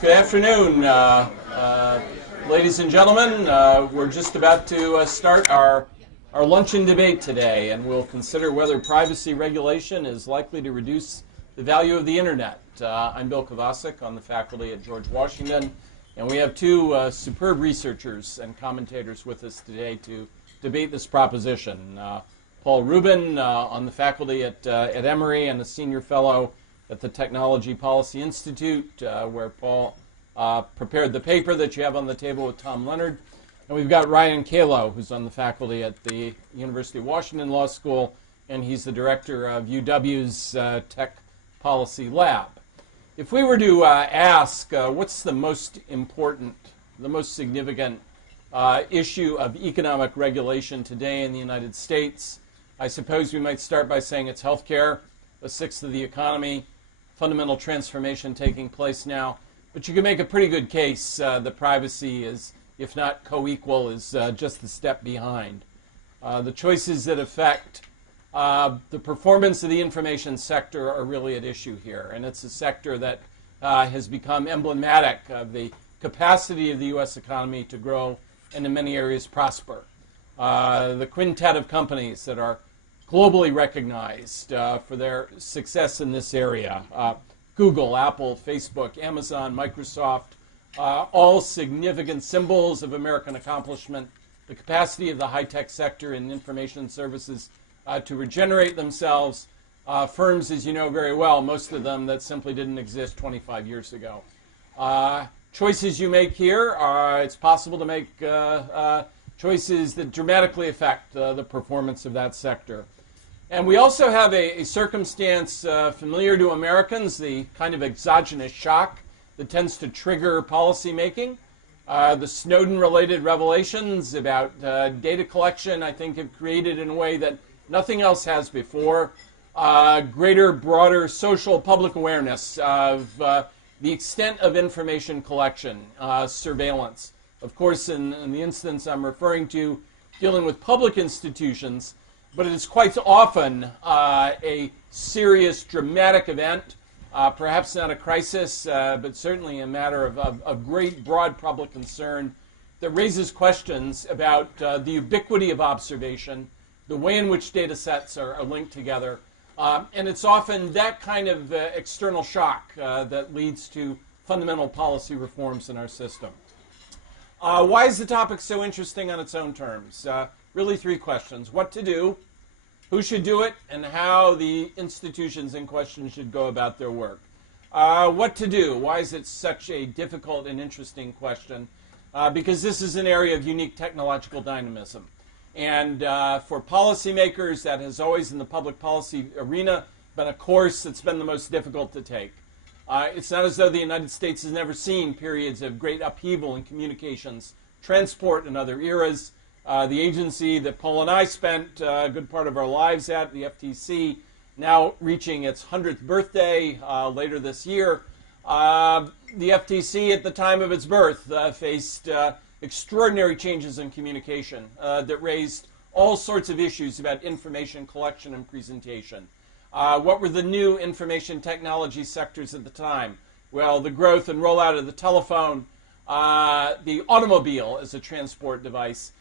Good afternoon, ladies and gentlemen. We're just about to start our luncheon debate today, and we'll consider whether privacy regulation is likely to reduce the value of the Internet. I'm Bill Kovacic on the faculty at George Washington, and we have two superb researchers and commentators with us today to debate this proposition. Paul Rubin on the faculty at Emory and a senior fellow at the Technology Policy Institute, where Paul prepared the paper that you have on the table with Tom Leonard. And we've got Ryan Calo, who's on the faculty at the University of Washington Law School, and he's the director of UW's Tech Policy Lab. If we were to ask what's the most important, the most significant issue of economic regulation today in the United States, I suppose we might start by saying it's healthcare, a sixth of the economy, fundamental transformation taking place now. But you can make a pretty good case that privacy is, if not co-equal, is just a step behind. The choices that affect the performance of the information sector are really at issue here. And it's a sector that has become emblematic of the capacity of the U.S. economy to grow and in many areas prosper. The quintet of companies that are globally recognized for their success in this area. Google, Apple, Facebook, Amazon, Microsoft, all significant symbols of American accomplishment. The capacity of the high-tech sector in information services to regenerate themselves. Firms, as you know very well, most of them that simply didn't exist 25 years ago. Choices you make here it's possible to make choices that dramatically affect the performance of that sector. And we also have a circumstance familiar to Americans, the kind of exogenous shock that tends to trigger policy making. The Snowden-related revelations about data collection, I think, have created in a way that nothing else has before, greater, broader social public awareness of the extent of information collection, surveillance. Of course, in the instance I'm referring to, dealing with public institutions, but it is quite often a serious, dramatic event, perhaps not a crisis, but certainly a matter of great, broad public concern that raises questions about the ubiquity of observation, the way in which data sets are linked together, and it's often that kind of external shock that leads to fundamental policy reforms in our system. Why is the topic so interesting on its own terms? Really three questions. What to do, who should do it, and how the institutions in question should go about their work. What to do? Why is it such a difficult and interesting question? Because this is an area of unique technological dynamism. And for policymakers, that has always, in the public policy arena, been a course that's been the most difficult to take. It's not as though the United States has never seen periods of great upheaval in communications, transport, and other eras. The agency that Paul and I spent a good part of our lives at, the FTC, now reaching its 100th birthday later this year. The FTC, at the time of its birth, faced extraordinary changes in communication that raised all sorts of issues about information collection and presentation. What were the new information technology sectors at the time? Well, the growth and rollout of the telephone, the automobile as a transport device,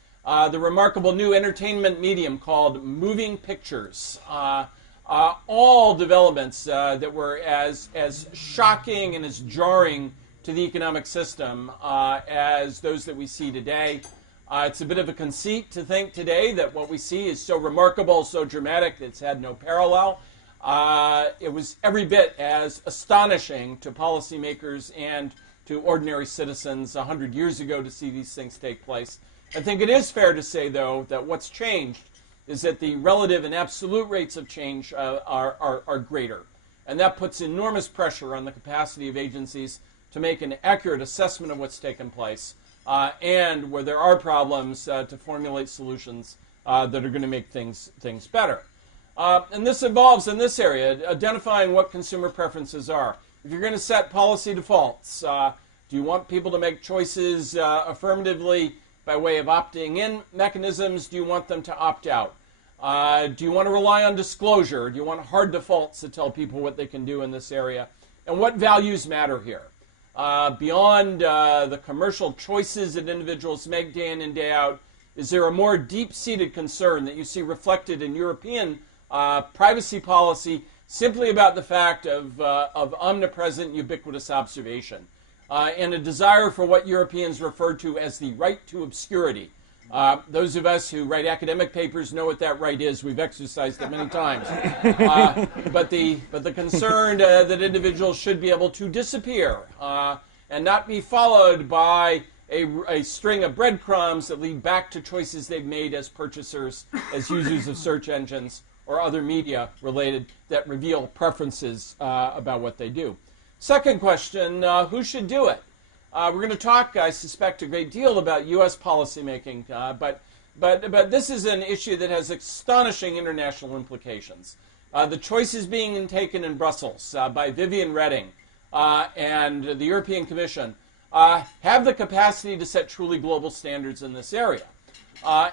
the remarkable new entertainment medium called moving pictures. All developments that were as shocking and as jarring to the economic system as those that we see today. It's a bit of a conceit to think today that what we see is so remarkable, so dramatic, that it's had no parallel. It was every bit as astonishing to policymakers and to ordinary citizens 100 years ago to see these things take place. I think it is fair to say, though, that what's changed is that the relative and absolute rates of change are greater. And that puts enormous pressure on the capacity of agencies to make an accurate assessment of what's taken place, and where there are problems, to formulate solutions that are going to make things better. And this involves, in this area, identifying what consumer preferences are. If you're going to set policy defaults, do you want people to make choices affirmatively by way of opting in mechanisms? Do you want them to opt out? Do you want to rely on disclosure? Do you want hard defaults to tell people what they can do in this area? And what values matter here? beyond the commercial choices that individuals make day in and day out? Is there a more deep-seated concern that you see reflected in European privacy policy simply about the fact of omnipresent, ubiquitous observation and a desire for what Europeans refer to as the right to obscurity? Those of us who write academic papers know what that right is. We've exercised it many times. But the concern that individuals should be able to disappear and not be followed by a string of breadcrumbs that lead back to choices they've made as purchasers, as users of search engines or other media related that reveal preferences about what they do. Second question, who should do it? We're going to talk, I suspect, a great deal about U.S. policymaking, but this is an issue that has astonishing international implications. The choices being taken in Brussels by Viviane Reding and the European Commission have the capacity to set truly global standards in this area.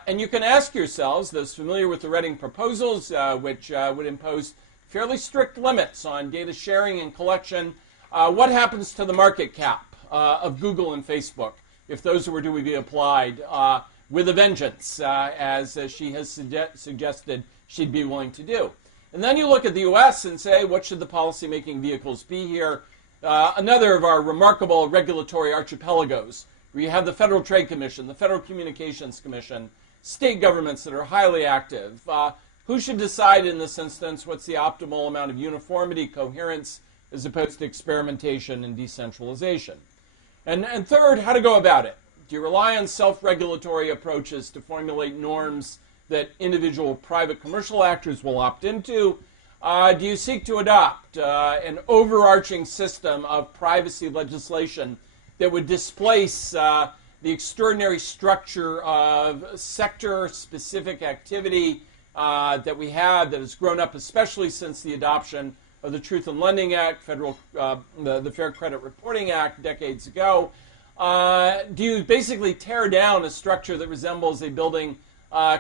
And you can ask yourselves, those familiar with the Reding proposals, which would impose fairly strict limits on data sharing and collection, what happens to the market cap of Google and Facebook if those were to be applied with a vengeance, as she has suggested she'd be willing to do? And then you look at the U.S. and say, what should the policymaking vehicles be here? Another of our remarkable regulatory archipelagos, where you have the Federal Trade Commission, the Federal Communications Commission, state governments that are highly active. Who should decide in this instance what's the optimal amount of uniformity, coherence, as opposed to experimentation and decentralization? And third, how to go about it. Do you rely on self-regulatory approaches to formulate norms that individual private commercial actors will opt into? Do you seek to adopt an overarching system of privacy legislation that would displace the extraordinary structure of sector-specific activity that we have that has grown up, especially since the adoption of the Truth in Lending Act, the Fair Credit Reporting Act decades ago? Do you basically tear down a structure that resembles a building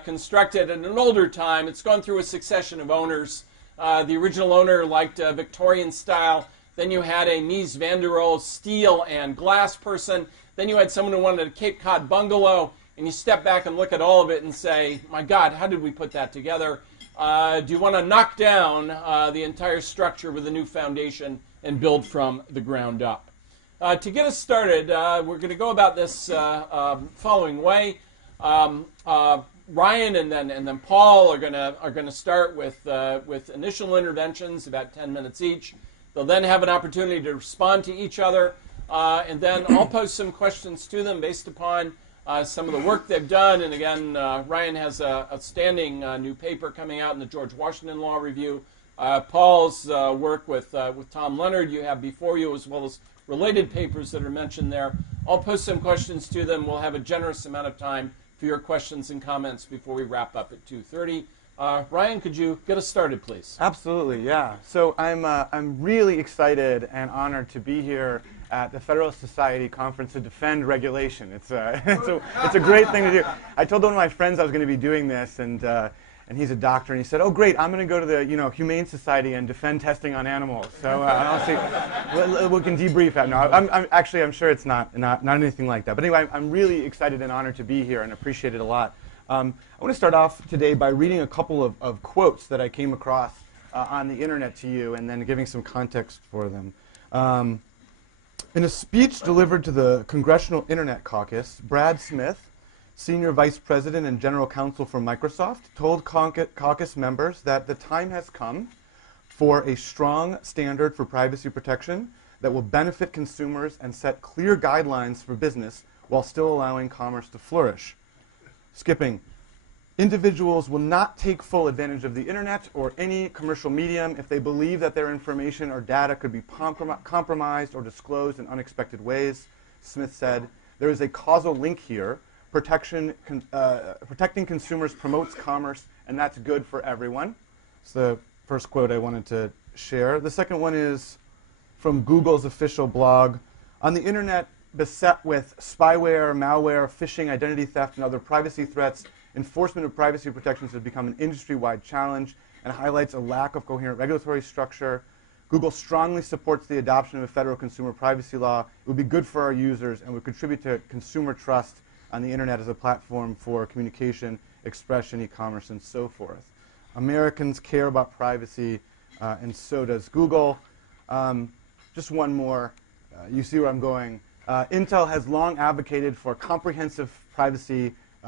constructed in an older time? It's gone through a succession of owners. The original owner liked Victorian style. Then you had a Mies van der Rohe steel and glass person. Then you had someone who wanted a Cape Cod bungalow. And you step back and look at all of it and say, my God, how did we put that together? Do you want to knock down the entire structure with a new foundation and build from the ground up? To get us started, we're going to go about this following way. Ryan and then Paul are going to start with initial interventions, about 10 minutes each. They'll then have an opportunity to respond to each other, and then I'll pose some questions to them based upon some of the work they've done. And again, Ryan has a outstanding new paper coming out in the George Washington Law Review. Paul's work with Tom Leonard you have before you, as well as related papers that are mentioned there. I'll post some questions to them. We'll have a generous amount of time for your questions and comments before we wrap up at 2:30. Ryan, could you get us started, please? Absolutely, yeah. So I'm really excited and honored to be here at the Federalist Society Conference to defend regulation. It's a great thing to do. I told one of my friends I was going to be doing this, and he's a doctor, and he said, "Oh, great! I'm going to go to the Humane Society and defend testing on animals." So I'll see. We can debrief that. No, I'm sure it's not anything like that. But anyway, I'm really excited and honored to be here and appreciate it a lot. I want to start off today by reading a couple of quotes that I came across on the internet to you, and then giving some context for them. In a speech delivered to the Congressional Internet Caucus, Brad Smith, Senior Vice President and General Counsel for Microsoft, told caucus members that the time has come for a strong standard for privacy protection that will benefit consumers and set clear guidelines for business while still allowing commerce to flourish. Skipping. Individuals will not take full advantage of the internet or any commercial medium if they believe that their information or data could be compromised or disclosed in unexpected ways. Smith said, there is a causal link here. Protecting consumers promotes commerce, and that's good for everyone. It's the first quote I wanted to share. The second one is from Google's official blog. On the internet, beset with spyware, malware, phishing, identity theft, and other privacy threats, enforcement of privacy protections has become an industry-wide challenge and highlights a lack of coherent regulatory structure. Google strongly supports the adoption of a federal consumer privacy law. It would be good for our users and would contribute to consumer trust on the internet as a platform for communication, expression, e-commerce, and so forth. Americans care about privacy, and so does Google. Just one more. You see where I'm going. Intel has long advocated for comprehensive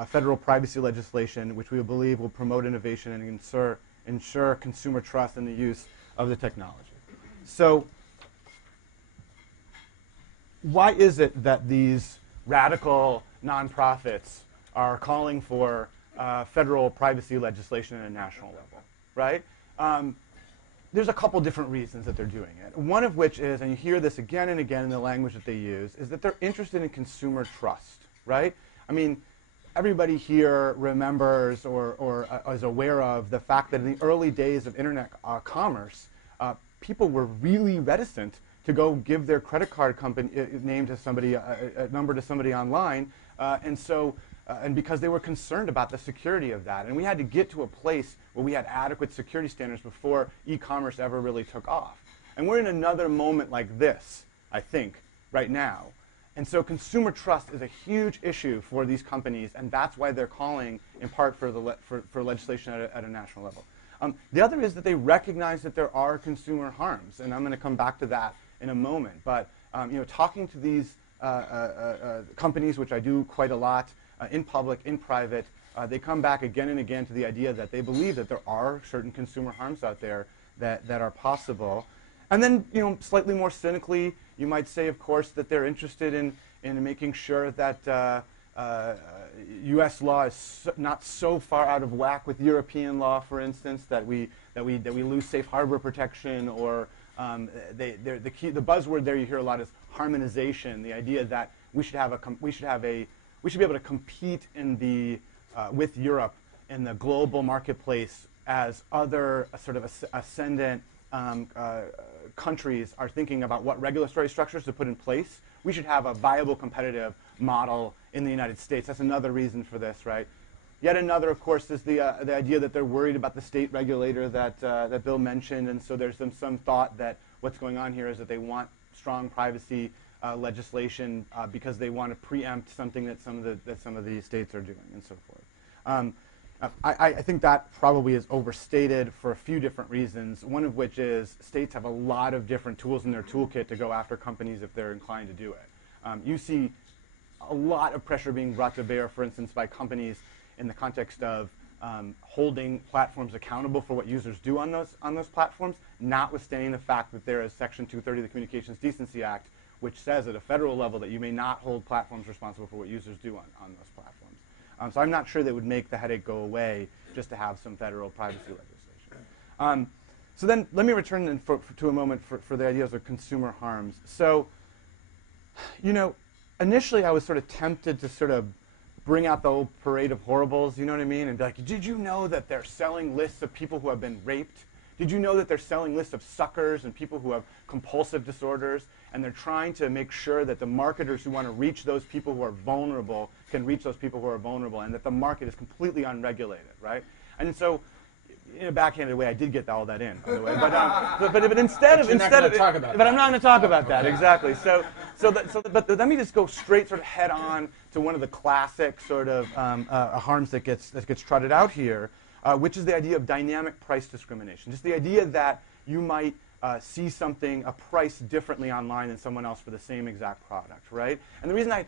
federal privacy legislation, which we believe will promote innovation and ensure consumer trust in the use of the technology. So why is it that these radical nonprofits are calling for federal privacy legislation at a national level, right? There's a couple different reasons that they're doing it. One of which is, and you hear this again and again in the language that they use, is that they're interested in consumer trust, right? I mean, everybody here remembers or is aware of the fact that in the early days of internet commerce, people were really reticent to go give their credit card company name to somebody, a number to somebody online, and because they were concerned about the security of that. And we had to get to a place where we had adequate security standards before e-commerce ever really took off. And we're in another moment like this, I think, right now. And so consumer trust is a huge issue for these companies, and that's why they're calling, in part, for legislation at a national level. The other is that they recognize that there are consumer harms, and I'm going to come back to that in a moment. But talking to these companies, which I do quite a lot, in public, in private, they come back again and again to the idea that they believe that there are certain consumer harms out there that are possible. And then, slightly more cynically, you might say, of course, that they're interested in making sure that U.S. law is not so far out of whack with European law, for instance, that we lose safe harbor protection, or the buzzword there you hear a lot is harmonization. The idea that we should be able to compete with Europe in the global marketplace as other sort of ascendant countries are thinking about what regulatory structures to put in place. We should have a viable competitive model in the United States. That's another reason for this, right? Yet another, of course, is the idea that they're worried about the state regulator that Bill mentioned, and so there's some thought that what's going on here is that they want strong privacy legislation because they want to preempt something that some of the states are doing, and so forth. I think that probably is overstated for a few different reasons, one of which is states have a lot of different tools in their toolkit to go after companies if they're inclined to do it. You see a lot of pressure being brought to bear, for instance, by companies in the context of holding platforms accountable for what users do on those platforms, notwithstanding the fact that there is Section 230 of the Communications Decency Act, which says at a federal level that you may not hold platforms responsible for what users do on those platforms. So I'm not sure that would make the headache go away just to have some federal privacy legislation. So then let me return to a moment for the ideas of consumer harms. So, initially I was sort of tempted to sort of bring out the old parade of horribles, you know what I mean? And be like, did you know that they're selling lists of people who have been raped? Did you know that they're selling lists of suckers and people who have compulsive disorders? And they're trying to make sure that the marketers who want to reach those people who are vulnerable can reach those people who are vulnerable, and that the market is completely unregulated, right? And so, in a backhanded way, I did get all that in, by the way. But instead of, but I'm not going to talk about that, exactly. But let me just go straight sort of head on to one of the classic sort of harms that gets trotted out here, which is the idea of dynamic price discrimination. Just the idea that you might see a price differently online than someone else for the same exact product, right? And the reason I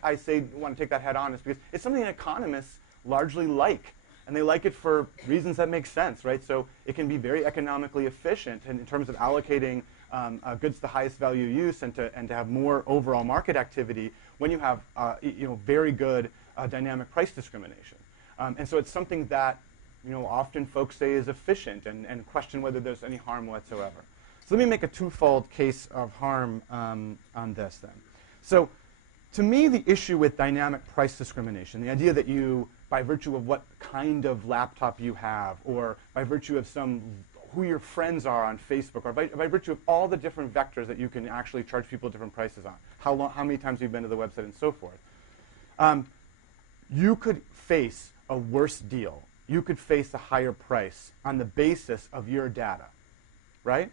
want to take that head on is because it's something that economists largely like. And they like it for reasons that make sense, right? So it can be very economically efficient in terms of allocating goods to highest value use and to have more overall market activity when you have very good dynamic price discrimination. And so it's something that often folks say is efficient and question whether there's any harm whatsoever. So let me make a twofold case of harm on this then. So to me, the issue with dynamic price discrimination, the idea that you, by virtue of what kind of laptop you have, or by virtue of who your friends are on Facebook, or by virtue of all the different vectors that you can actually charge people different prices on, how many times you've been to the website and so forth, you could face a worse deal. You could face a higher price on the basis of your data, right?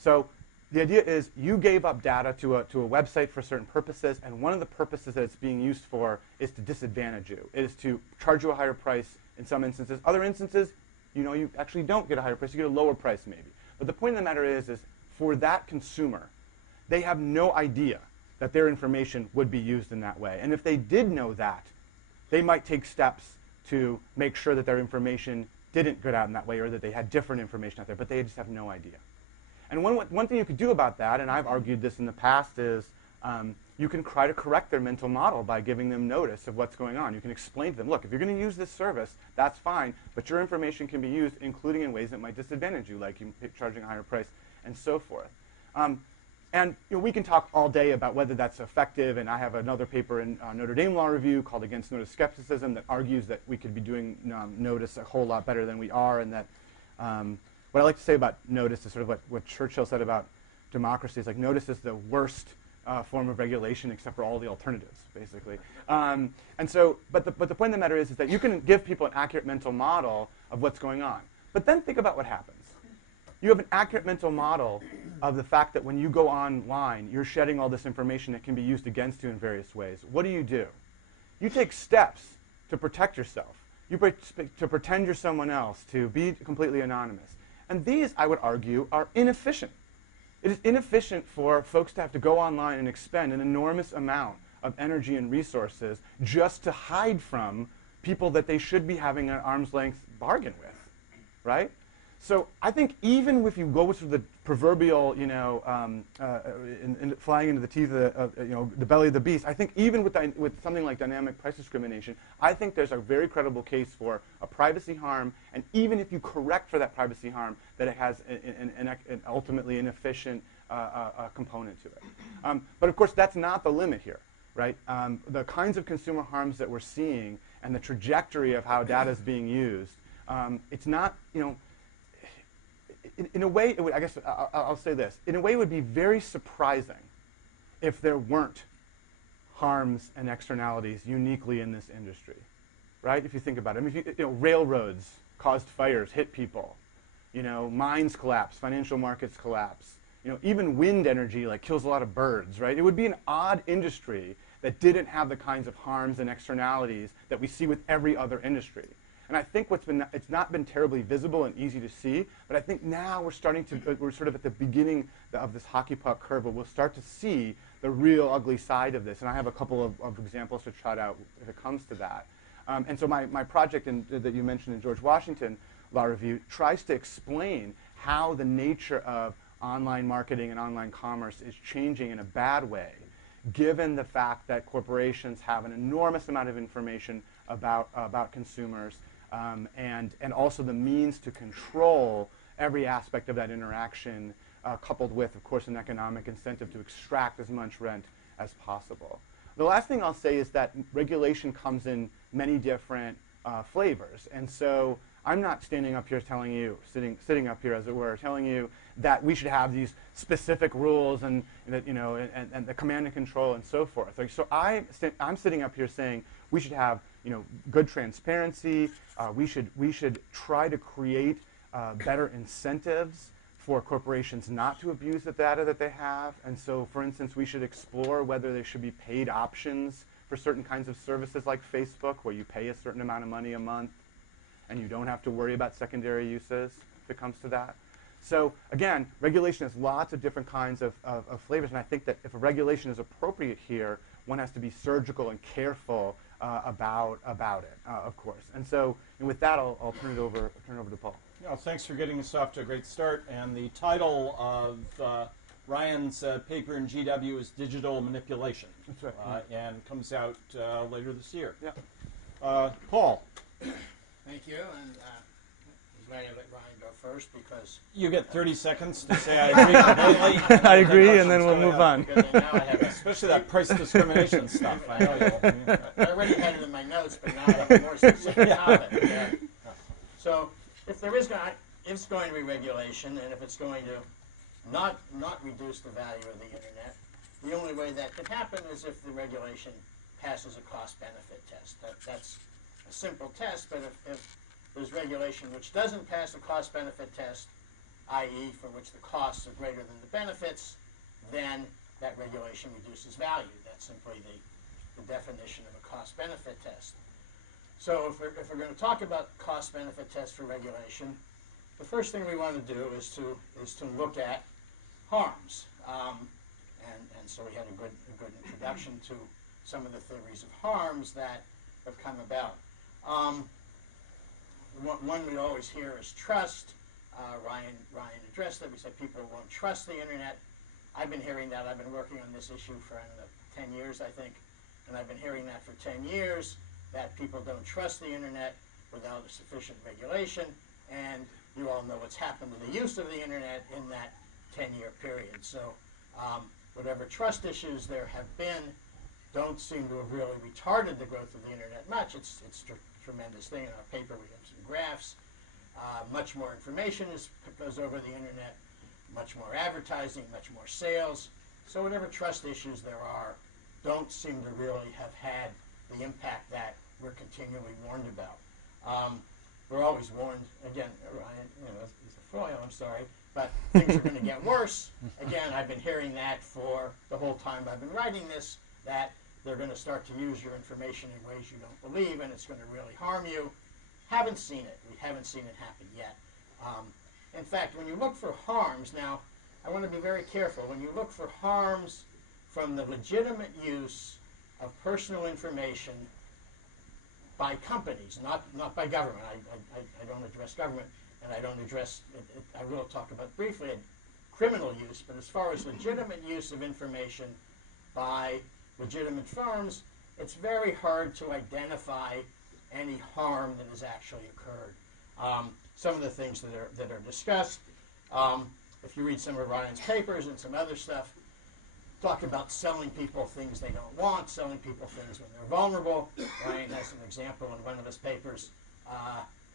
So the idea is you gave up data to a website for certain purposes, and one of the purposes that it's being used for is to disadvantage you. It is to charge you a higher price in some instances. Other instances, you actually don't get a higher price. You get a lower price maybe. But the point of the matter is for that consumer, they have no idea that their information would be used in that way. And if they did know that, they might take steps to make sure that their information didn't go out in that way, or that they had different information out there, but they just have no idea. And one thing you could do about that, and I've argued this in the past, is you can try to correct their mental model by giving them notice of what's going on. You can explain to them, look, if you're going to use this service, that's fine, but your information can be used, including in ways that might disadvantage you, like charging a higher price and so forth. And we can talk all day about whether that's effective, and I have another paper in Notre Dame Law Review called Against Notice Skepticism that argues that we could be doing notice a whole lot better than we are, and that what I like to say about notice is sort of what Churchill said about democracy. Is like notice is the worst form of regulation except for all the alternatives, basically. But the point of the matter is that you can give people an accurate mental model of what's going on. But then think about what happens. You have an accurate mental model of the fact that when you go online, you're shedding all this information that can be used against you in various ways. What do? You take steps to protect yourself. To pretend you're someone else, to be completely anonymous. And these, I would argue, are inefficient. It is inefficient for folks to have to go online and expend an enormous amount of energy and resources just to hide from people that they should be having an arm's length bargain with, right? So I think even if you go with the proverbial, flying into the teeth of the belly of the beast, I think even with something like dynamic price discrimination, I think there's a very credible case for a privacy harm, and even if you correct for that privacy harm, that it has an ultimately inefficient component to it. But of course, that's not the limit here, right? The kinds of consumer harms that we're seeing and the trajectory of how data is being used, it's not, in a way, I guess I'll say this. In a way, it would be very surprising if there weren't harms and externalities uniquely in this industry, right? If you think about it. I mean, railroads caused fires, hit people. Mines collapse, financial markets collapse. Even wind energy kills a lot of birds, right? It would be an odd industry that didn't have the kinds of harms and externalities that we see with every other industry. And I think it's not been terribly visible and easy to see, but I think now we're sort of at the beginning of this hockey puck curve where we'll start to see the real ugly side of this. And I have a couple of examples to trot out if it comes to that. And so my project that you mentioned in George Washington Law Review tries to explain how the nature of online marketing and online commerce is changing in a bad way, given the fact that corporations have an enormous amount of information about consumers, and also the means to control every aspect of that interaction, coupled with, of course, an economic incentive to extract as much rent as possible. The last thing I'll say is that regulation comes in many different flavors. And so I'm not standing up here telling you, sitting up here, as it were, telling you that we should have these specific rules and that, and the command and control and so forth. So I'm sitting up here saying we should have good transparency. We should try to create better incentives for corporations not to abuse the data that they have. And so, for instance, we should explore whether there should be paid options for certain kinds of services like Facebook, where you pay a certain amount of money a month and you don't have to worry about secondary uses if it comes to that. So again, regulation has lots of different kinds of flavors, and I think that if a regulation is appropriate here, one has to be surgical and careful about it, of course. And so, with that, I'll turn it over to Paul. Yeah, thanks for getting us off to a great start. And the title of Ryan's paper in GW is Digital Manipulation. That's right. And comes out later this year. Yeah. Paul. Thank you. And he's ready to let Ryan go first because you get 30 seconds to say I agree completely. I agree, and then we'll move on. Now I have especially that price discrimination stuff. I know you'll. I already had it in my notes, but now I have a more specific topic. So, if there is going to be regulation, and if it's going to not reduce the value of the internet, the only way that could happen is if the regulation passes a cost-benefit test. That's a simple test, but if there's regulation which doesn't pass a cost-benefit test, i.e. for which the costs are greater than the benefits, then that regulation reduces value. That's simply the definition of a cost-benefit test. So if we're going to talk about cost-benefit tests for regulation, the first thing we want to do is to look at harms. And so we had a good introduction to some of the theories of harms that have come about. One we always hear is trust. Ryan addressed it. We said people won't trust the internet. I've been hearing that. I've been working on this issue for, I don't know, 10 years, I think. And I've been hearing that for 10 years, that people don't trust the internet without a sufficient regulation. And you all know what's happened to the use of the internet in that 10-year period. So whatever trust issues there have been don't seem to have really retarded the growth of the internet much. It's a tremendous thing. In our paper we have some graphs. Much more information goes over the internet, much more advertising, much more sales. So whatever trust issues there are don't seem to really have had the impact that we're continually warned about. We're always warned, again, Ryan, it's a foil, I'm sorry, but things are going to get worse. Again, I've been hearing that for the whole time I've been writing this, that they're going to start to use your information in ways you don't believe, and it's going to really harm you. Haven't seen it. We haven't seen it happen yet. In fact, when you look for harms, now, I want to be very careful. When you look for harms from the legitimate use of personal information by companies, not by government. I don't address government, and I don't address, I will talk about briefly criminal use, but as far as legitimate use of information by legitimate firms, it's very hard to identify any harm that has actually occurred. Some of the things that are discussed, if you read some of Ryan's papers and some other stuff, talk about selling people things they don't want, selling people things when they're vulnerable. Ryan has an example in one of his papers.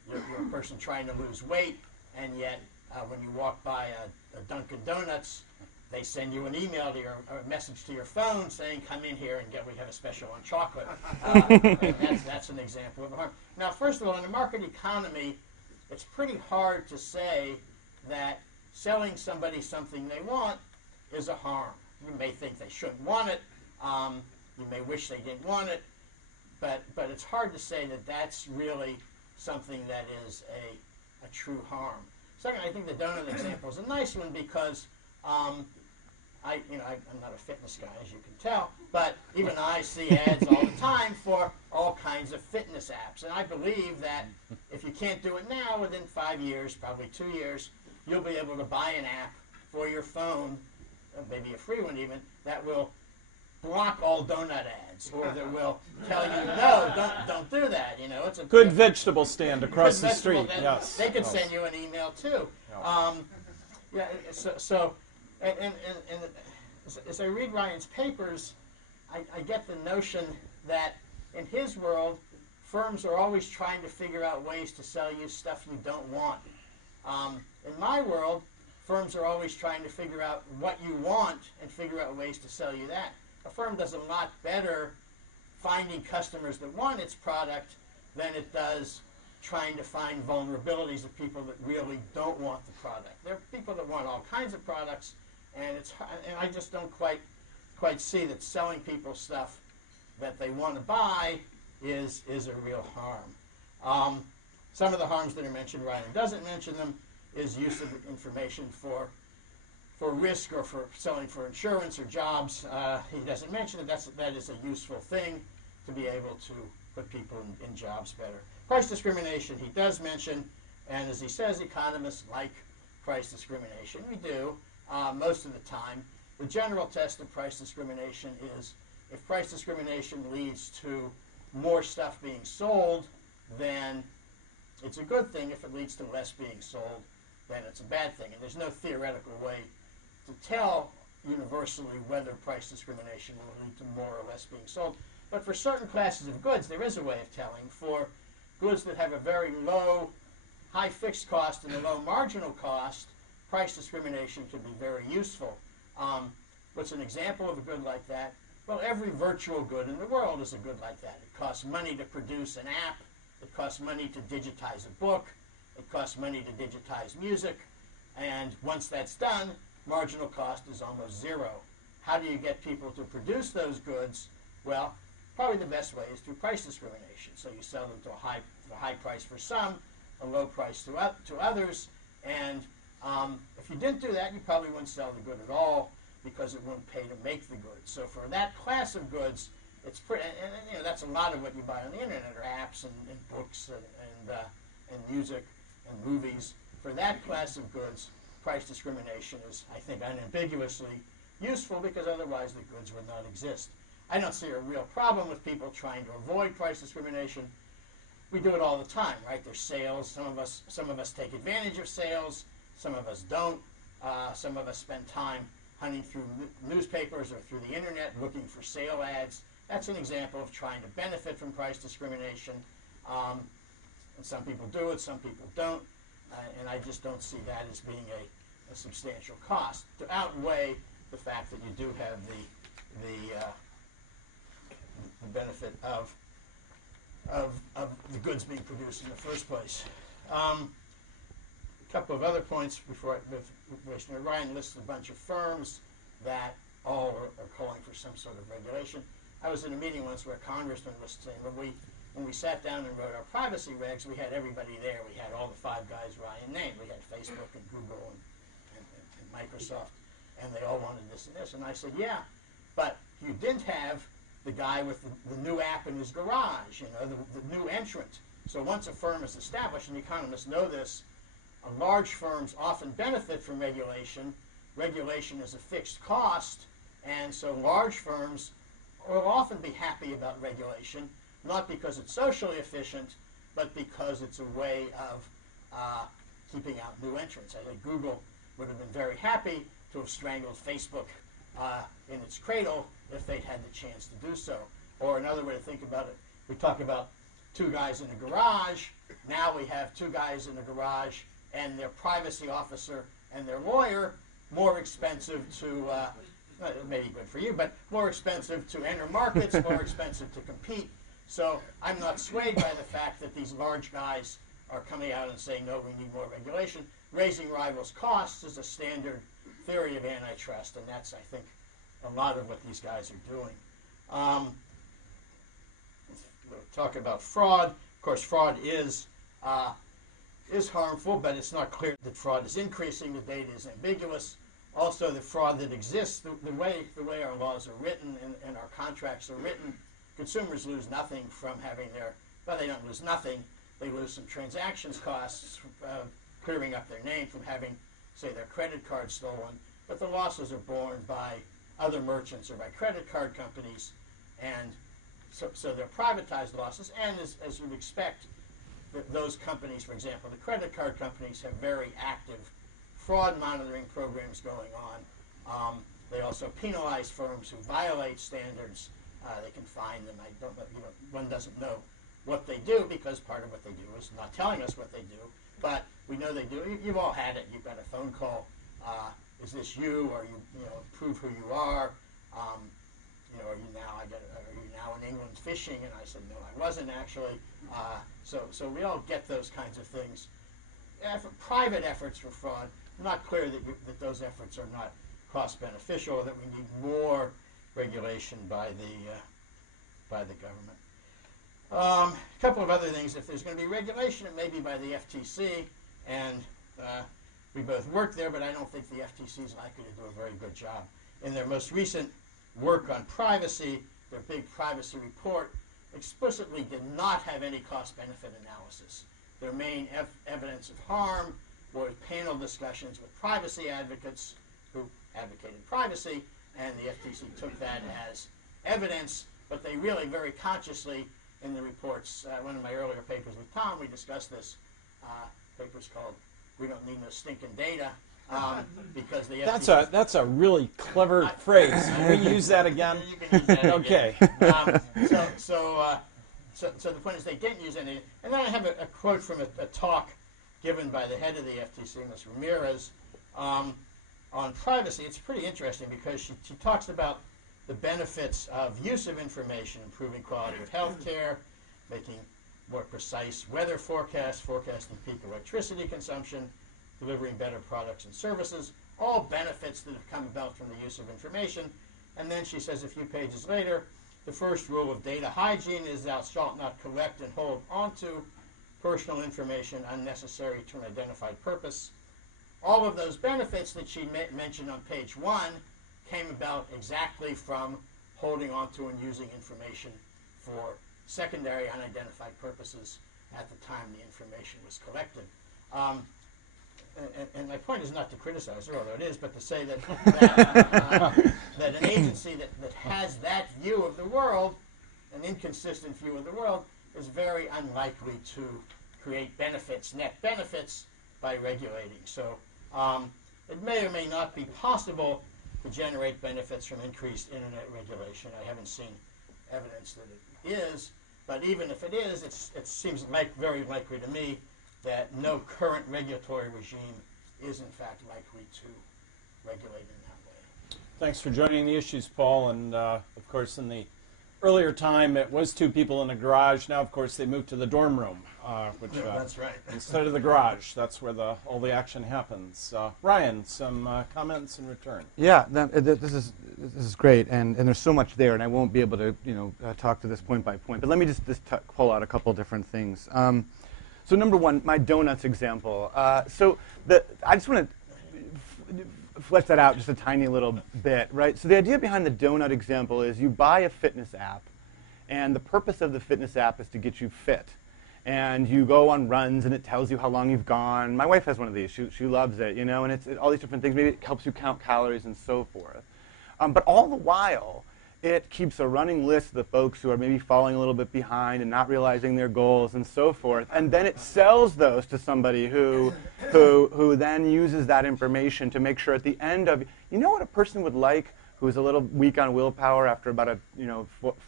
You're a person trying to lose weight, and yet when you walk by a Dunkin' Donuts, they send you an email to a message to your phone saying, "Come in here and we have a special on chocolate." That's an example of harm. Now, first of all, in the market economy, it's pretty hard to say that selling somebody something they want is a harm. You may think they shouldn't want it. You may wish they didn't want it. But it's hard to say that that's really something that is a true harm. Second, I think the donut example is a nice one because I'm not a fitness guy, as you can tell, but even I see ads all the time for all kinds of fitness apps. And I believe that if you can't do it now, within 5 years, probably 2 years, you'll be able to buy an app for your phone, maybe a free one even, that will block all donut ads, or that will tell you, no, don't do that. It's a good vegetable stand across the street. Yes, they could send you an email too. And as I read Ryan's papers, I get the notion that in his world, firms are always trying to figure out ways to sell you stuff you don't want. In my world, firms are always trying to figure out what you want and figure out ways to sell you that. A firm does a lot better finding customers that want its product than it does trying to find vulnerabilities of people that really don't want the product. There are people that want all kinds of products, and I just don't quite see that selling people stuff that they want to buy is a real harm. Some of the harms that are mentioned, Ryan doesn't mention them, is use of information for risk or for selling for insurance or jobs. He doesn't mention it. That is a useful thing to be able to put people in jobs better. Price discrimination he does mention, and as he says, economists like price discrimination. We do most of the time. The general test of price discrimination is if price discrimination leads to more stuff being sold, then it's a good thing. If it leads to less being sold, then it's a bad thing. And there's no theoretical way to tell universally whether price discrimination will lead to more or less being sold. But for certain classes of goods, there is a way of telling. For goods that have a very high fixed cost and a low marginal cost, price discrimination can be very useful. What's an example of a good like that? Well, every virtual good in the world is a good like that. It costs money to produce an app. It costs money to digitize a book. It costs money to digitize music. And once that's done, marginal cost is almost zero. How do you get people to produce those goods? Well, probably the best way is through price discrimination. So you sell them to a high price for some, a low price to others, and if you didn't do that, you probably wouldn't sell the good at all because it wouldn't pay to make the goods. So for that class of goods, it's pretty, and that's a lot of what you buy on the internet, or apps and books and music and movies. For that class of goods, price discrimination is, I think, unambiguously useful because otherwise the goods would not exist. I don't see a real problem with people trying to avoid price discrimination. We do it all the time, right? There's sales. Some of us take advantage of sales. Some of us don't. Some of us spend time hunting through newspapers or through the internet looking for sale ads. That's an example of trying to benefit from price discrimination. And some people do it, some people don't. And I just don't see that as being a substantial cost to outweigh the fact that you do have the benefit of the goods being produced in the first place. A couple of other points before Ryan lists a bunch of firms that all are calling for some sort of regulation. I was in a meeting once where a congressman was saying, when we sat down and wrote our privacy regs, we had everybody there. We had all the five guys Ryan named. We had Facebook and Google and Microsoft, and they all wanted this and this. And I said, yeah, but you didn't have the guy with the new app in his garage, the new entrant. So once a firm is established, and economists know this, large firms often benefit from regulation. Regulation is a fixed cost, and so large firms will often be happy about regulation, not because it's socially efficient, but because it's a way of keeping out new entrants. I think Google would have been very happy to have strangled Facebook in its cradle if they'd had the chance to do so. Or another way to think about it, we talk about two guys in a garage. Now we have two guys in a garage and their privacy officer and their lawyer, more expensive to, maybe good for you, but more expensive to enter markets, more expensive to compete. So I'm not swayed by the fact that these large guys are coming out and saying, no, we need more regulation. Raising rivals' costs is a standard theory of antitrust, and that's, I think, a lot of what these guys are doing. We'll talk about fraud. Of course, fraud is harmful, but it's not clear that fraud is increasing. The data is ambiguous. Also, the fraud that exists, the way our laws are written and our contracts are written, consumers lose nothing from having well, they don't lose nothing. They lose some transactions costs, clearing up their name from having, say, their credit card stolen. But the losses are borne by other merchants or by credit card companies, and so they're privatized losses. And as you'd expect, those companies, for example, the credit card companies, have very active fraud monitoring programs going on. They also penalize firms who violate standards. They can fine them. One doesn't know what they do because part of what they do is not telling us what they do. But we know they do. You've all had it. You've got a phone call. Is this you? Or you prove who you are. Are you now in England fishing? And I said, no, I wasn't actually. So we all get those kinds of things. Private efforts for fraud. Not clear that those efforts are not cost beneficial, or that we need more regulation by the government. A couple of other things. If there's going to be regulation, it may be by the FTC, and we both work there, but I don't think the FTC is likely to do a very good job. In their most recent work on privacy, their big privacy report explicitly did not have any cost-benefit analysis. Their main evidence of harm was panel discussions with privacy advocates who advocated privacy, and the FTC took that as evidence, but they really very consciously, in the reports, one of my earlier papers with Tom, we discussed this. Paper's called "We Don't Need No Stinking Data," because the FTC... That's a really clever phrase. Can we use that again? You can use that okay. Again. So the point is they didn't use any. And then I have a quote from a talk given by the head of the FTC, Ms. Ramirez, on privacy. It's pretty interesting because she talks about the benefits of use of information, improving quality of health care, making more precise weather forecasts, forecasting peak electricity consumption, delivering better products and services, all benefits that have come about from the use of information. And then she says a few pages later, the first rule of data hygiene is thou shalt not collect and hold onto personal information unnecessary to an identified purpose. All of those benefits that she mentioned on page 1 came about exactly from holding onto and using information for secondary unidentified purposes at the time the information was collected. And my point is not to criticize her, although it is, but to say that that an agency that has that view of the world, an inconsistent view of the world, is very unlikely to create benefits, net benefits, by regulating. So it may or may not be possible to generate benefits from increased internet regulation. I haven't seen evidence that it is, but even if it is, it seems very likely to me that no current regulatory regime is in fact likely to regulate in that way. Thanks for joining the issues, Paul. And of course, in the earlier time, it was 2 people in a garage. Now, of course, they moved to the dorm room, which that's right. instead of the garage, that's where all the action happens. Ryan, some comments in return. Yeah, this is great, and there's so much there, and I won't be able to talk to this point by point. But let me just pull out a couple different things. So number one, my donuts example. I just want to flesh that out just a tiny little bit, right? So the idea behind the donut example is you buy a fitness app, and the purpose of the fitness app is to get you fit. And you go on runs, and it tells you how long you've gone. My wife has one of these. She loves it, and it's all these different things. Maybe it helps you count calories and so forth. But all the while, it keeps a running list of the folks who are maybe falling a little bit behind and not realizing their goals and so forth. And then it sells those to somebody who then uses that information to make sure at the end of, what a person would like who's a little weak on willpower after about a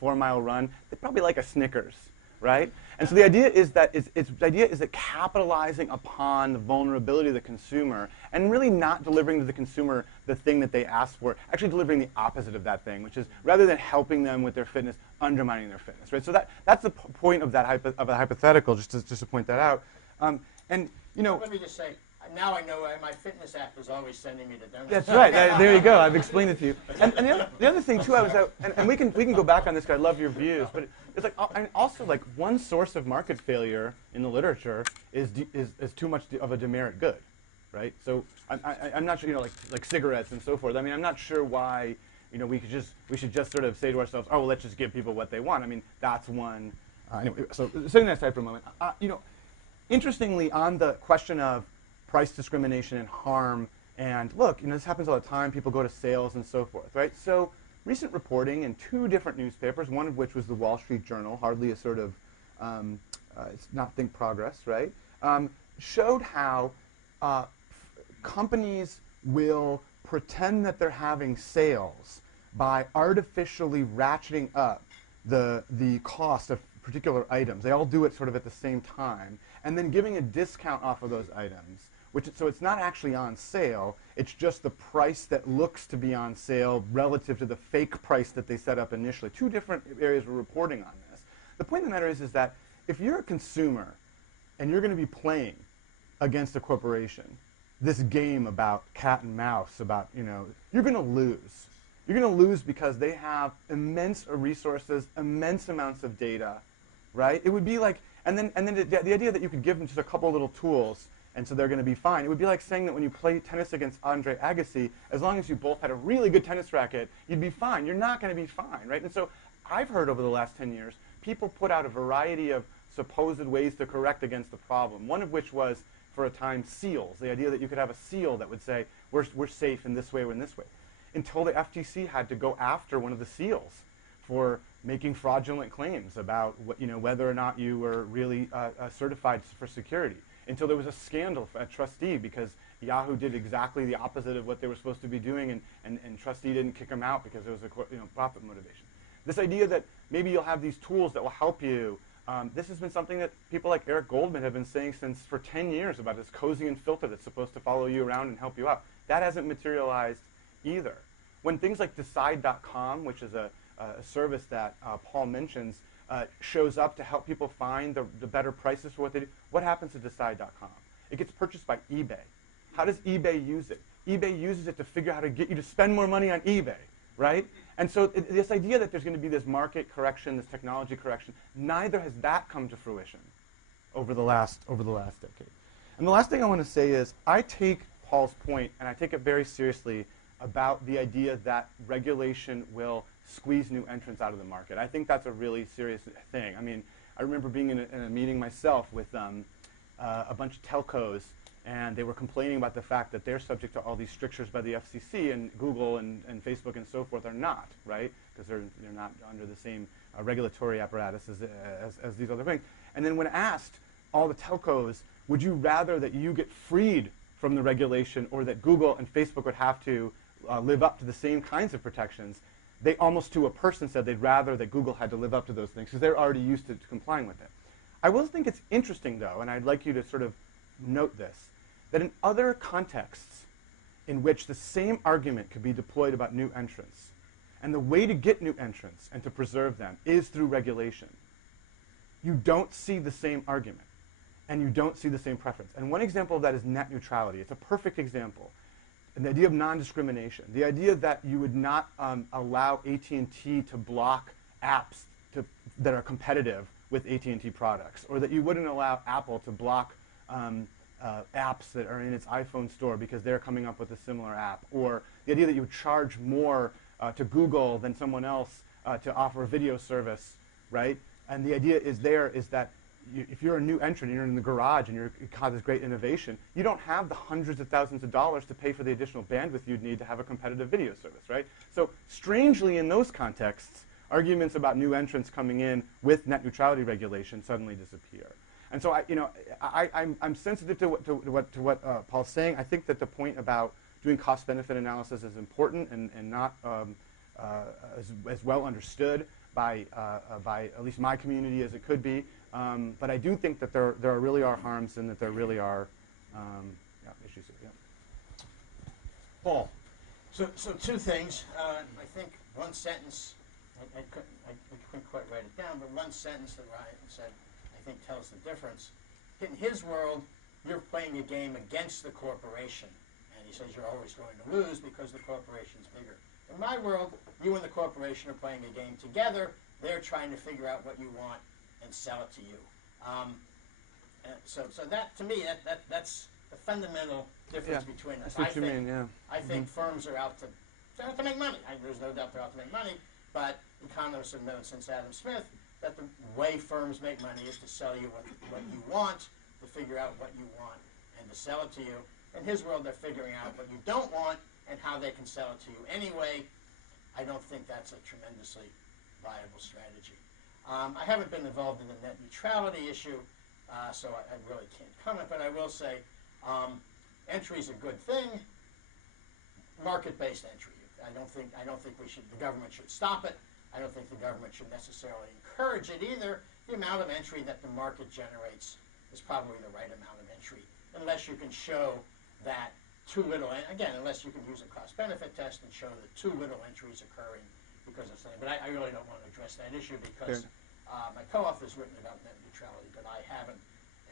4-mile run? They'd probably like a Snickers, right? And so the idea is that capitalizing upon the vulnerability of the consumer and really not delivering to the consumer the thing that they asked for, actually delivering the opposite of that thing, which is rather than helping them with their fitness, undermining their fitness, right? So that's the point of that of a hypothetical, just to point that out. Let me just say, now I know why my fitness app is always sending me to donuts. That's right. There you go. I've explained it to you. And the other thing too, and we can go back on this. 'Cause I love your views, but it's like, and also like one source of market failure in the literature is too much of a demerit good, right? So I'm not sure, like cigarettes and so forth. I mean, I'm not sure why we should just sort of say to ourselves, oh, well, let's just give people what they want. I mean, that's one. Anyway, so setting that aside for a moment, interestingly, on the question of price discrimination and harm, and look, this happens all the time. People go to sales and so forth, right? So recent reporting in 2 different newspapers, one of which was the Wall Street Journal, hardly a sort of, it's not Think Progress, right? Showed how companies will pretend that they're having sales by artificially ratcheting up the cost of particular items. They all do it sort of at the same time, and then giving a discount off of those items. So it's not actually on sale, it's just the price that looks to be on sale relative to the fake price that they set up initially. 2 different areas we're reporting on this. The point of the matter is that if you're a consumer and you're going to be playing against a corporation, this game about cat and mouse, about, you're going to lose. You're going to lose because they have immense resources, immense amounts of data, right? It would be like, and then the idea that you could give them just a couple little tools and so they're going to be fine. It would be like saying that when you play tennis against Andre Agassi, as long as you both had a really good tennis racket, you'd be fine. You're not going to be fine, right? And so I've heard over the last 10 years, people put out a variety of supposed ways to correct against the problem, one of which was, for a time, seals, the idea that you could have a seal that would say, we're safe in this way or in this way, until the FTC had to go after one of the seals for making fraudulent claims about whether or not you were really certified for security. Until there was a scandal at Trustee because Yahoo did exactly the opposite of what they were supposed to be doing, and Trustee didn't kick them out because there was a profit motivation. This idea that maybe you'll have these tools that will help you, this has been something that people like Eric Goldman have been saying for 10 years about this Cozy filter that's supposed to follow you around and help you out. That hasn't materialized either. When things like Decide.com, which is a service that Paul mentions, shows up to help people find the better prices for what they do, what happens to Decide.com? It gets purchased by eBay. How does eBay use it? eBay uses it to figure out how to get you to spend more money on eBay, right? And so this idea that there's going to be this market correction, this technology correction, neither has that come to fruition over the last decade. And the last thing I want to say is I take Paul's point, and I take it very seriously, about the idea that regulation will squeeze new entrants out of the market. I think that's a really serious thing. I mean, I remember being in a meeting myself with a bunch of telcos, and they were complaining about the fact that they're subject to all these strictures by the FCC, and Google and Facebook and so forth are not, right? Because they're not under the same regulatory apparatus as these other things. And then when asked, all the telcos, would you rather that you get freed from the regulation or that Google and Facebook would have to live up to the same kinds of protections, they almost to a person said they'd rather that Google had to live up to those things because they're already used to complying with it. I will think it's interesting, though, and I'd like you to sort of note this, that in other contexts in which the same argument could be deployed about new entrants, and the way to get new entrants and to preserve them is through regulation, you don't see the same argument, and you don't see the same preference. And one example of that is net neutrality. It's a perfect example. And the idea of non-discrimination, the idea that you would not allow AT&T to block apps that are competitive with AT&T products, or that you wouldn't allow Apple to block apps that are in its iPhone store because they're coming up with a similar app, or the idea that you would charge more to Google than someone else to offer a video service, right? And the idea is that if you're a new entrant and you're in the garage and you have this great innovation, you don't have the hundreds of thousands of dollars to pay for the additional bandwidth you'd need to have a competitive video service, right? So strangely, in those contexts, arguments about new entrants coming in with net neutrality regulation suddenly disappear. And so I'm sensitive to what Paul's saying. I think that the point about doing cost-benefit analysis is important and not as well understood by at least my community as it could be. But I do think that there really are harms and that there really are issues here. Yeah. Paul. So two things. I think one sentence, I couldn't quite write it down, but one sentence that Ryan said I think tells the difference. In his world, you're playing a game against the corporation. And he says you're always going to lose because the corporation's bigger. In my world, you and the corporation are playing a game together. They're trying to figure out what you want and sell it to you. So that, to me, that's the fundamental difference between us. I think firms are out to make money. There's no doubt they're out to make money, but economists have known since Adam Smith that the way firms make money is to sell you what you want, to figure out what you want, and to sell it to you. In his world, they're figuring out what you don't want and how they can sell it to you anyway. I don't think that's a tremendously viable strategy. I haven't been involved in the net neutrality issue, so I really can't comment, but I will say entry is a good thing. Market-based entry. I don't think the government should stop it. I don't think the government should necessarily encourage it either. The amount of entry that the market generates is probably the right amount of entry, unless you can show that too little, again, unless you can use a cost-benefit test and show that too little entry is occurring because of something. But I really don't want to address that issue because my co-author's written about net neutrality, but I haven't,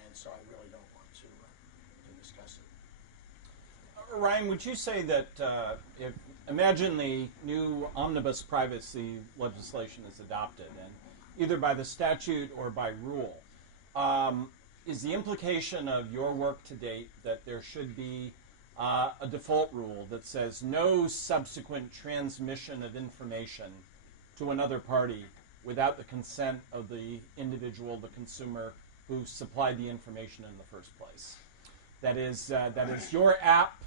and so I really don't want to discuss it. Ryan, would you say that imagine the new omnibus privacy legislation is adopted, and either by the statute or by rule, is the implication of your work to date that there should be a default rule that says no subsequent transmission of information to another party without the consent of the individual, the consumer, who supplied the information in the first place? That is your app,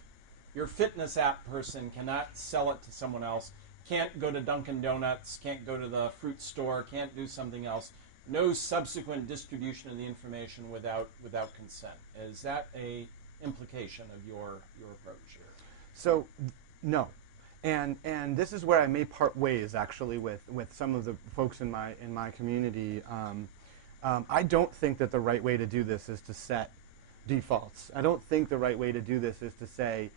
your fitness app person cannot sell it to someone else, can't go to Dunkin' Donuts, can't go to the fruit store, can't do something else. No subsequent distribution of the information without consent. Is that a implication of your approach here? So, no. And this is where I may part ways, actually, with some of the folks in my community. I don't think that the right way to do this is to set defaults. I don't think the right way to do this is to say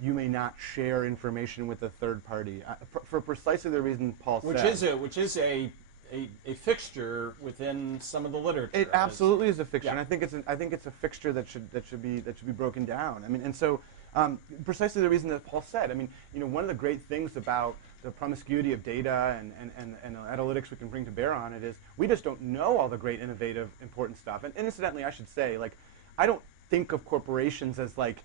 you may not share information with a third party for precisely the reason Paul said. Which is a a fixture within some of the literature. It absolutely is a fixture, yeah. and I think it's a fixture that should be broken down. I mean, and so precisely the reason that Paul said. I mean, one of the great things about the promiscuity of data and the analytics we can bring to bear on it is we just don't know all the great, innovative, important stuff. And incidentally, I should say, like, I don't think of corporations as like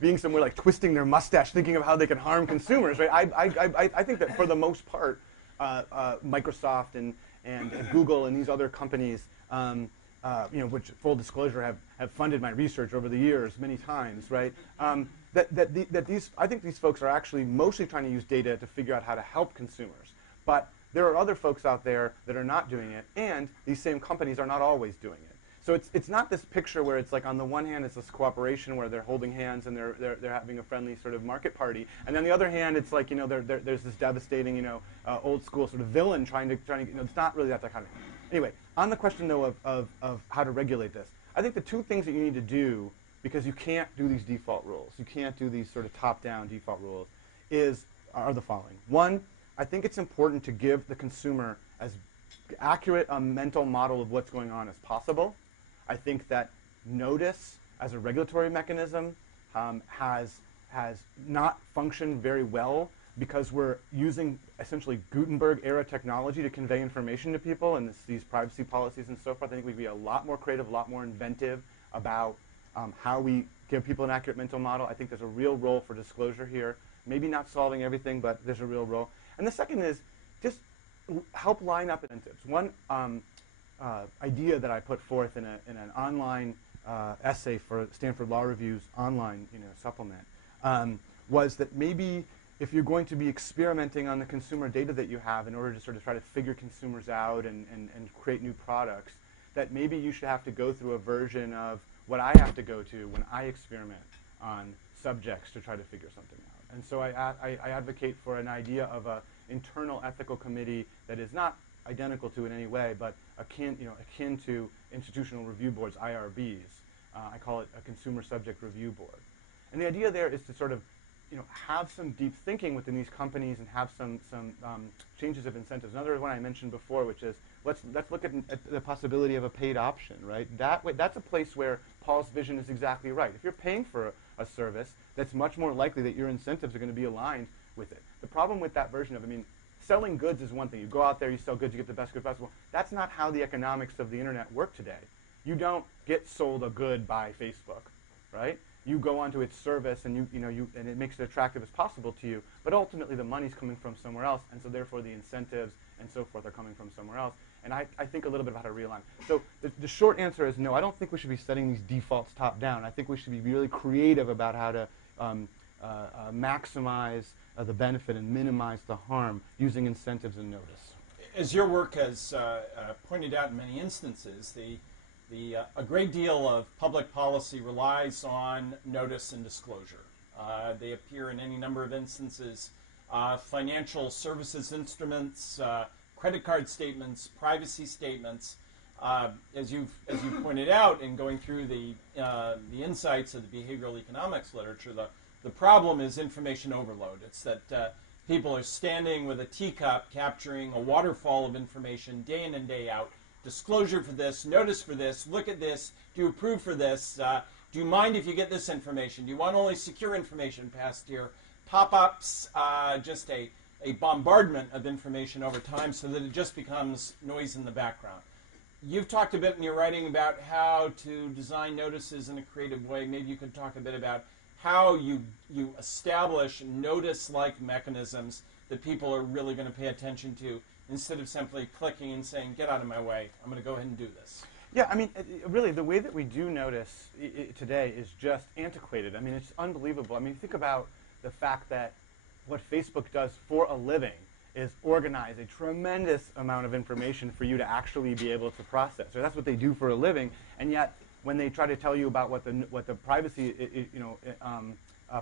being somewhere like twisting their mustache, thinking of how they can harm consumers. Right? I think that for the most part, Microsoft and Google and these other companies, which full disclosure have funded my research over the years many times, right? I think these folks are actually mostly trying to use data to figure out how to help consumers. But there are other folks out there that are not doing it, and these same companies are not always doing it. So it's not this picture where it's like on the one hand it's this cooperation where they're holding hands and they're having a friendly sort of market party, and on the other hand it's like there's this devastating old school sort of villain trying to it's not really that kind of. Anyway, on the question though of how to regulate this, I think the two things that you need to do, because you can't do these default rules, you can't do these sort of top-down default rules, are the following. One, I think it's important to give the consumer as accurate a mental model of what's going on as possible. I think that notice as a regulatory mechanism has not functioned very well because we're using essentially Gutenberg-era technology to convey information to people and these privacy policies and so forth. I think we'd be a lot more creative, a lot more inventive about how we give people an accurate mental model. I think there's a real role for disclosure here. Maybe not solving everything, but there's a real role. And the second is just help line up incentives. One idea that I put forth in an online essay for Stanford Law Review's online supplement was that maybe if you're going to be experimenting on the consumer data that you have in order to sort of try to figure consumers out and create new products, that maybe you should have to go through a version of what I have to go to when I experiment on subjects to try to figure something out. And so I advocate for an idea of an internal ethical committee that is not identical to in any way, but akin to institutional review boards, IRBs. I call it a consumer subject review board. And the idea there is to sort of have some deep thinking within these companies and have some changes of incentives. Another one I mentioned before, which is let's look at the possibility of a paid option, right? That's a place where Paul's vision is exactly right. If you're paying for a service, that's much more likely that your incentives are going to be aligned with it. The problem with that version of, selling goods is one thing. You go out there, you sell goods, you get the best good possible. That's not how the economics of the internet work today. You don't get sold a good by Facebook, right? You go onto its service and and it makes it attractive as possible to you, but ultimately the money's coming from somewhere else, and so therefore the incentives and so forth are coming from somewhere else. And I think a little bit about how to realign. So the short answer is no, I don't think we should be setting these defaults top down. I think we should be really creative about how to maximize the benefit and minimize the harm using incentives and notice. As your work has pointed out in many instances, a great deal of public policy relies on notice and disclosure. They appear in any number of instances. Financial services instruments, credit card statements, privacy statements. As you've pointed out in going through the insights of the behavioral economics literature, the problem is information overload. It's that people are standing with a teacup capturing a waterfall of information day in and day out. Disclosure for this, notice for this, look at this, do you approve for this, do you mind if you get this information, do you want only secure information passed here, pop-ups, just a bombardment of information over time so that it just becomes noise in the background. You've talked a bit in your writing about how to design notices in a creative way. Maybe you could talk a bit about how you establish notice-like mechanisms that people are really going to pay attention to, instead of simply clicking and saying, get out of my way, I'm going to go ahead and do this. Yeah, really, the way that we do notice today is just antiquated. It's unbelievable. Think about the fact that what Facebook does for a living is organize a tremendous amount of information for you to actually be able to process. So that's what they do for a living, and yet when they try to tell you about what the privacy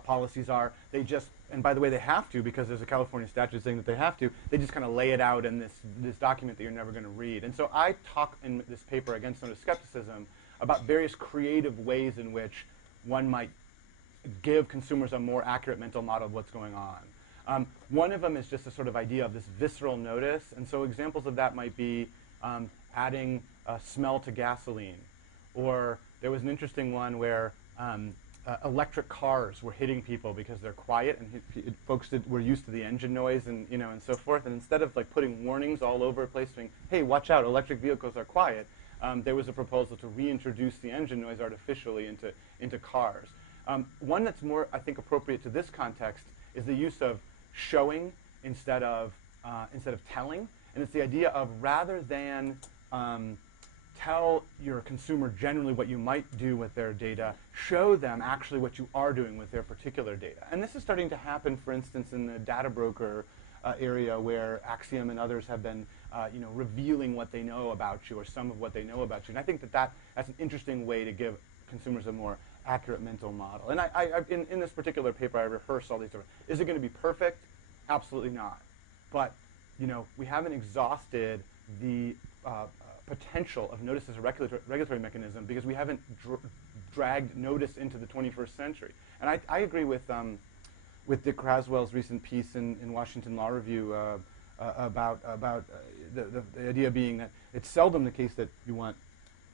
policies are, they just, and by the way they have to because there's a California statute saying that they have to, they just kind of lay it out in this document that you're never going to read. And so I talk in this paper against notice skepticism about various creative ways in which one might give consumers a more accurate mental model of what's going on. One of them is just a sort of idea of this visceral notice. And so examples of that might be adding smell to gasoline. Or there was an interesting one where electric cars were hitting people because they're quiet, and folks were used to the engine noise and, and so forth. And instead of like putting warnings all over a place saying, hey, watch out, electric vehicles are quiet, there was a proposal to reintroduce the engine noise artificially into cars. One that's more, I think, appropriate to this context is the use of showing instead of telling. And it's the idea of rather than tell your consumer generally what you might do with their data, show them actually what you are doing with their particular data. And this is starting to happen, for instance, in the data broker area where Axiom and others have been revealing what they know about you or some of what they know about you. And I think that's an interesting way to give consumers a more accurate mental model. And in this particular paper, I rehearsed all these different. Is it going to be perfect? Absolutely not. But we haven't exhausted the potential of notice as a regulatory mechanism because we haven't dragged notice into the 21st century. And I agree with Dick Craswell's recent piece in Washington Law Review about the idea being that it's seldom the case that you want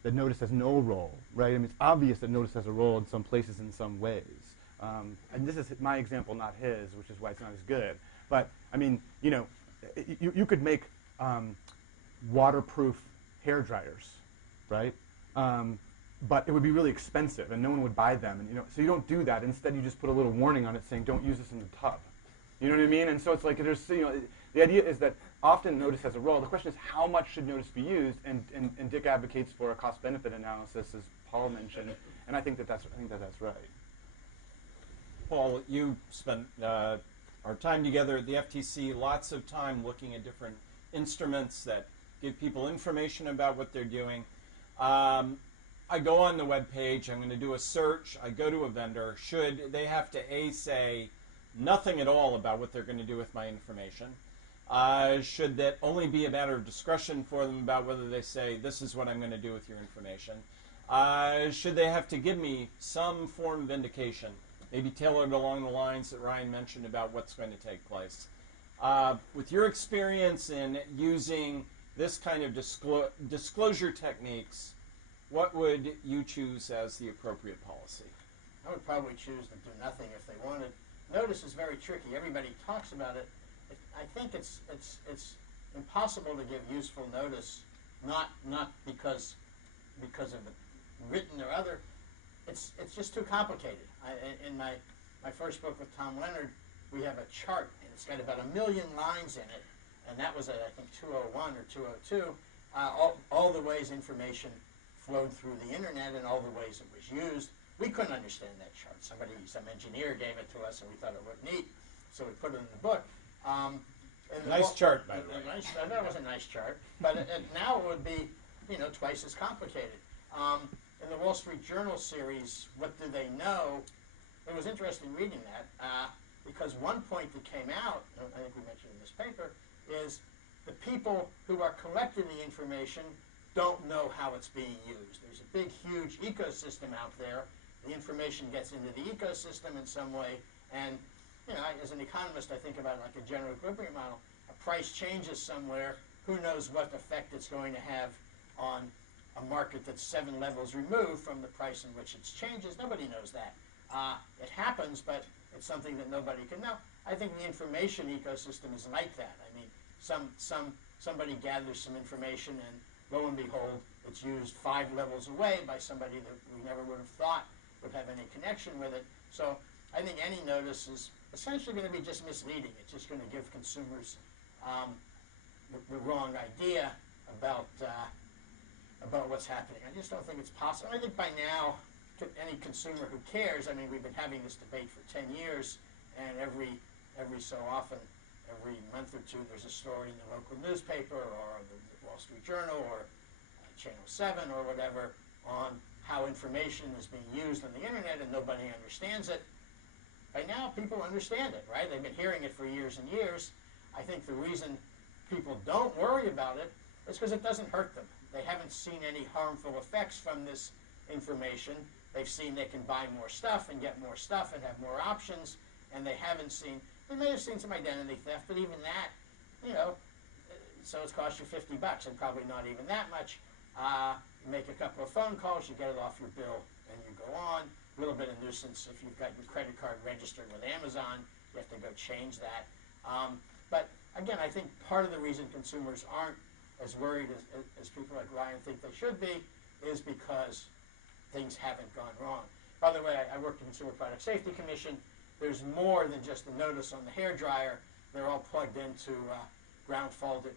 that notice has no role, right? I mean, it's obvious that notice has a role in some places in some ways. And this is my example, not his, which is why it's not as good. But, I mean, you could make waterproof hair dryers, right? But it would be really expensive, and no one would buy them. And so you don't do that. Instead, you just put a little warning on it saying, "Don't use this in the tub." You know what I mean? And so it's like there's, the idea is that often notice has a role. The question is, how much should notice be used? And Dick advocates for a cost-benefit analysis, as Paul mentioned, and I think that's right. Paul, you spent our time together at the FTC, lots of time looking at different instruments that give people information about what they're doing. I go on the web page, I'm going to do a search, I go to a vendor. Should they have to say nothing at all about what they're going to do with my information? Should that only be a matter of discretion for them about whether they say, this is what I'm going to do with your information? Should they have to give me some form of indication, maybe tailored along the lines that Ryan mentioned about what's going to take place? With your experience in using this kind of disclosure techniques, what would you choose as the appropriate policy? I would probably choose to do nothing if they wanted. Notice is very tricky. Everybody talks about it. I think it's impossible to give useful notice, not because of the written or other. It's just too complicated. In my first book with Tom Leonard, we have a chart, and it's got about 1 million lines in it, and that was at, I think, 201 or 202, all the ways information flowed through the internet and all the ways it was used. We couldn't understand that chart. Some engineer gave it to us, and we thought it looked neat, so we put it in the book. Nice chart, by the way. That was a nice chart, but now it would be, twice as complicated. In the Wall Street Journal series, What Do They Know? It was interesting reading that because one point that came out, I think we mentioned in this paper, is the people who are collecting the information don't know how it's being used. There's a big, huge ecosystem out there. The information gets into the ecosystem in some way, and as an economist, I think about it like a general equilibrium model. A price changes somewhere. Who knows what effect it's going to have on a market that's 7 levels removed from the price in which it changes? Nobody knows that. It happens, but it's something that nobody can know. I think the information ecosystem is like that. I mean, somebody gathers some information, and lo and behold, it's used 5 levels away by somebody that we never would have thought would have any connection with it. So I think any notice is essentially going to be just misleading. It's just going to give consumers the wrong idea about what's happening. I just don't think it's possible. I think by now, any consumer who cares, I mean, we've been having this debate for 10 years, and every so often, every month or two, there's a story in the local newspaper or the Wall Street Journal or Channel 7 or whatever on how information is being used on the internet and nobody understands it. By now, people understand it, right? They've been hearing it for years and years. I think the reason people don't worry about it is because it doesn't hurt them. They haven't seen any harmful effects from this information. They've seen they can buy more stuff and get more stuff and have more options, and they haven't seen, They may have seen some identity theft, but even that, you know, so it's cost you $50 and probably not even that much. Make a couple of phone calls, you get it off your bill, and you go on. A little bit of nuisance if you've got your credit card registered with Amazon, you have to go change that. But again, I think part of the reason consumers aren't as worried as people like Ryan think they should be is because things haven't gone wrong. By the way, I work at the Consumer Product Safety Commission. There's more than just a notice on the hairdryer. They're all plugged into ground-folded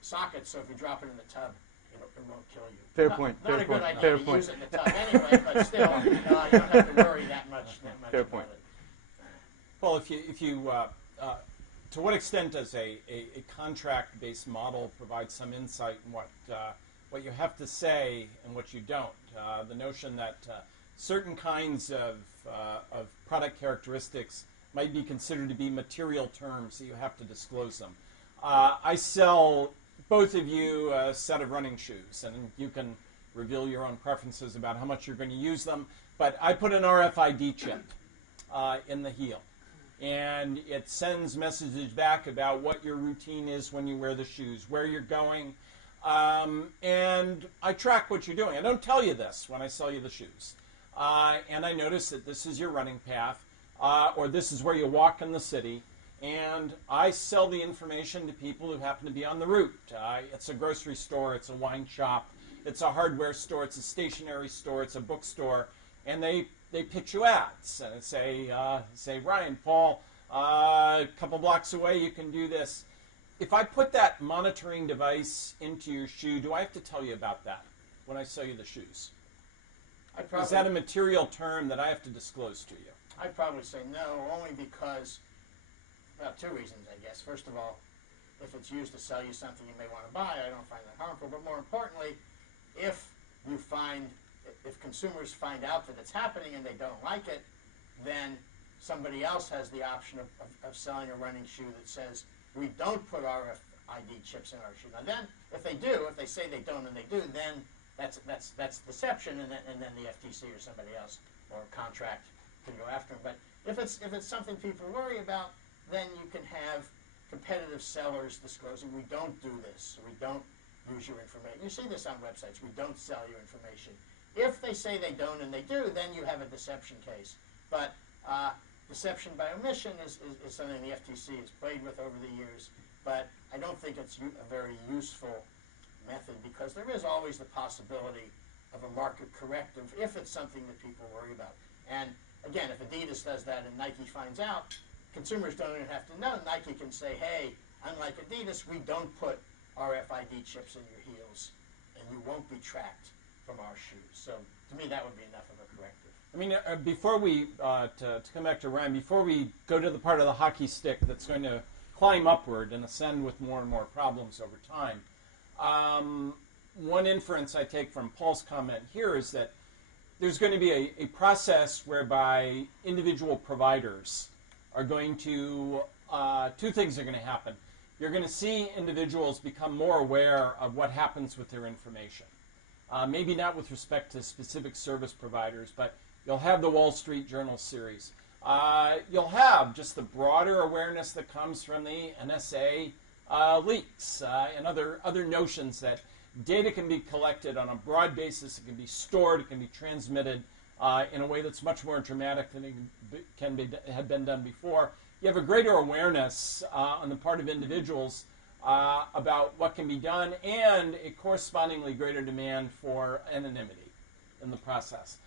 sockets, so if you drop it in the tub, it won't kill you. Fair point. Not a good point. idea Fair to point. use it in the tub anyway, but still, you don't have to worry that much Fair about point. it. Well, if you to what extent does a contract-based model provide some insight in what you have to say and what you don't? The notion that certain kinds of product characteristics might be considered to be material terms, so you have to disclose them. I sell both of you a set of running shoes, and you can reveal your own preferences about how much you're going to use them, but I put an RFID chip in the heel, and it sends messages back about what your routine is when you wear the shoes, where you're going, and I track what you're doing. I don't tell you this when I sell you the shoes. And I notice that this is your running path, or this is where you walk in the city, and I sell the information to people who happen to be on the route. It's a grocery store, it's a wine shop, it's a hardware store, it's a stationery store, it's a bookstore, and they pitch you ads and say, Ryan, Paul, a couple blocks away you can do this. If I put that monitoring device into your shoe, do I have to tell you about that when I sell you the shoes? Is that a material term that I have to disclose to you? I'd probably say no, only because, well, two reasons, I guess. First of all, if it's used to sell you something you may want to buy, I don't find that harmful. But more importantly, if consumers find out that it's happening and they don't like it, then somebody else has the option of selling a running shoe that says, we don't put RFID chips in our shoe. Now then, if they do, if they say they don't and they do, then that's deception, and then the FTC or somebody else or a contract can go after them. But if it's something people worry about, then you can have competitive sellers disclosing, we don't do this, we don't use your information. You see this on websites, we don't sell your information. If they say they don't and they do, then you have a deception case. But deception by omission is something the FTC has played with over the years, but I don't think it's a very useful method because there is always the possibility of a market corrective if it's something that people worry about. And again, if Adidas does that and Nike finds out, consumers don't even have to know. Nike can say, hey, unlike Adidas, we don't put RFID chips in your heels, and you won't be tracked from our shoes. So to me, that would be enough of a corrective. I mean, before we, to come back to Ryan, before we go to the part of the hockey stick that's going to climb upward and ascend with more and more problems over time, one inference I take from Paul's comment here is that there's going to be a process whereby individual providers are going to, two things are going to happen. You're going to see individuals become more aware of what happens with their information. Maybe not with respect to specific service providers, but you'll have the Wall Street Journal series. You'll have just the broader awareness that comes from the NSA leaks and other notions that data can be collected on a broad basis, it can be stored, it can be transmitted in a way that's much more dramatic than it had been done before. You have a greater awareness on the part of individuals about what can be done and a correspondingly greater demand for anonymity in the process.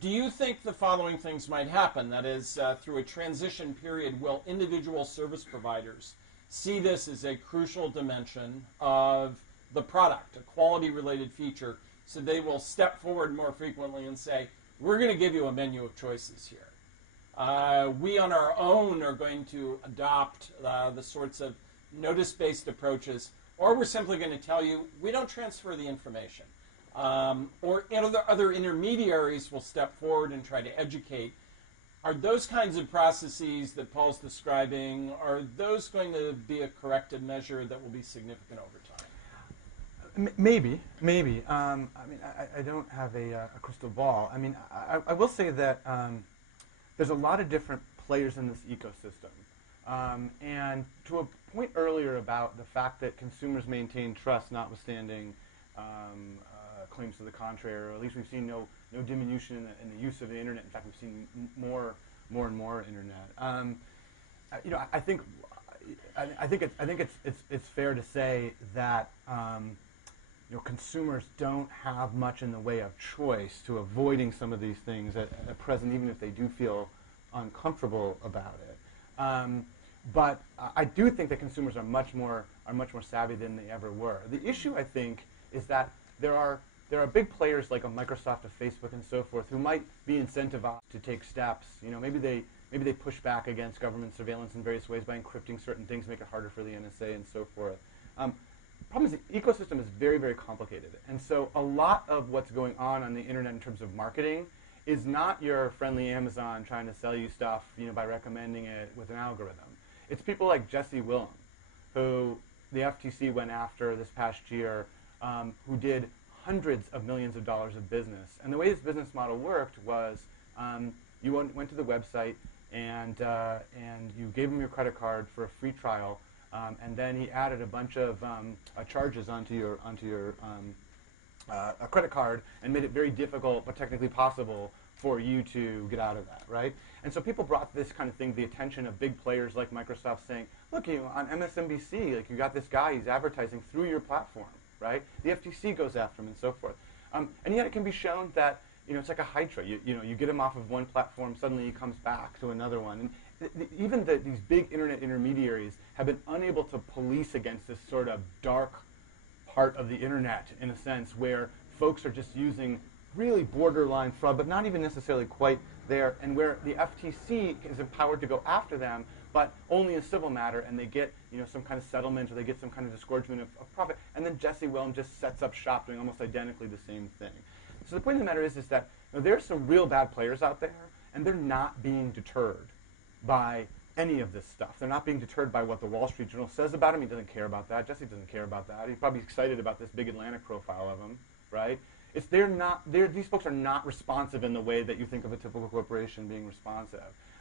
Do you think the following things might happen? That is, through a transition period, will individual service providers see this as a crucial dimension of the product, a quality-related feature, so they will step forward more frequently and say, we're going to give you a menu of choices here. We on our own are going to adopt the sorts of notice-based approaches, or we're simply going to tell you, we don't transfer the information. Or other intermediaries will step forward and try to educate. Are those kinds of processes that Paul's describing, are those going to be a corrective measure that will be significant over time? Maybe. I mean, I don't have a crystal ball. I mean, I will say that there's a lot of different players in this ecosystem. And to a point earlier about the fact that consumers maintain trust, notwithstanding claims to the contrary, or at least we've seen no diminution in the use of the internet. In fact, we've seen more and more internet. I think it's fair to say that consumers don't have much in the way of choice to avoiding some of these things at present, even if they do feel uncomfortable about it. But I do think that consumers are much more savvy than they ever were. The issue, I think, is that there are big players like a Microsoft, a Facebook, and so forth who might be incentivized to take steps. Maybe they push back against government surveillance in various ways by encrypting certain things, make it harder for the NSA, and so forth. The problem is the ecosystem is very, very complicated, and so a lot of what's going on the internet in terms of marketing is not your friendly Amazon trying to sell you stuff, by recommending it with an algorithm. It's people like Jesse Willem, who the FTC went after this past year, who did hundreds of millions of dollars of business. And the way his business model worked was you went to the website and you gave him your credit card for a free trial, and then he added a bunch of charges onto your a credit card and made it very difficult but technically possible for you to get out of that, right? And so people brought this kind of thing to the attention of big players like Microsoft saying, look, on MSNBC, like you got this guy, he's advertising through your platform, right? The FTC goes after him and so forth. And yet it can be shown that, it's like a hydra. You get him off of one platform, suddenly he comes back to another one. And even these big internet intermediaries have been unable to police against this sort of dark part of the internet, in a sense, where folks are just using really borderline fraud, but not even necessarily quite there, and where the FTC is empowered to go after them, but only in a civil matter, and they get some kind of settlement, or they get some kind of disgorgement of profit, and then Jesse Willem just sets up shop doing almost identically the same thing. So the point of the matter is that there's some real bad players out there, and they're not being deterred by any of this stuff. They're not being deterred by what the Wall Street Journal says about him. He doesn't care about that. Jesse doesn't care about that. He's probably excited about this big Atlantic profile of him, right? These folks are not responsive in the way that you think of a typical corporation being responsive.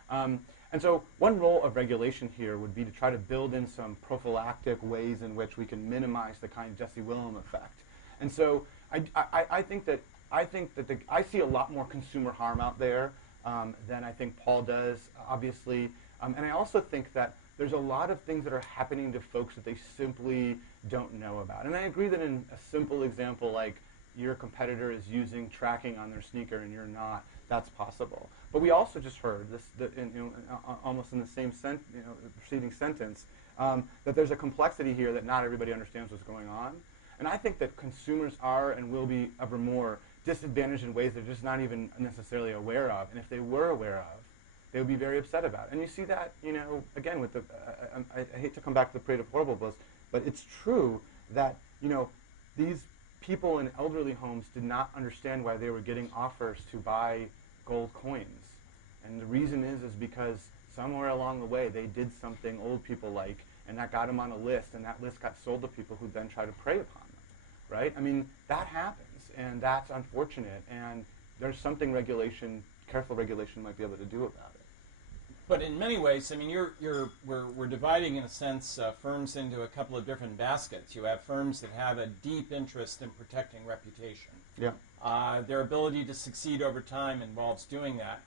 And so one role of regulation here would be to try to build in some prophylactic ways in which we can minimize the kind of Jesse Willem effect. And so I think that I see a lot more consumer harm out there than I think Paul does, obviously. And I also think that there's a lot of things that are happening to folks that they simply don't know about. And I agree that in a simple example like your competitor is using tracking on their sneaker and you're not, that's possible. But we also just heard this, almost in the same preceding sentence, that there's a complexity here that not everybody understands what's going on. And I think that consumers are and will be ever more disadvantaged in ways they're just not even necessarily aware of. And if they were aware of, they would be very upset about it. And you see that, again, with the, I hate to come back to the parade of horribles, but it's true that, these people in elderly homes did not understand why they were getting offers to buy gold coins. And the reason is because somewhere along the way they did something old people like, and that got them on a list, and that list got sold to people who then try to prey upon them, right? I mean, that happens, and that's unfortunate, and there's something careful regulation might be able to do about it. But in many ways, I mean, we're dividing, in a sense, firms into a couple of different baskets. You have firms that have a deep interest in protecting reputation. Yeah. Their ability to succeed over time involves doing that.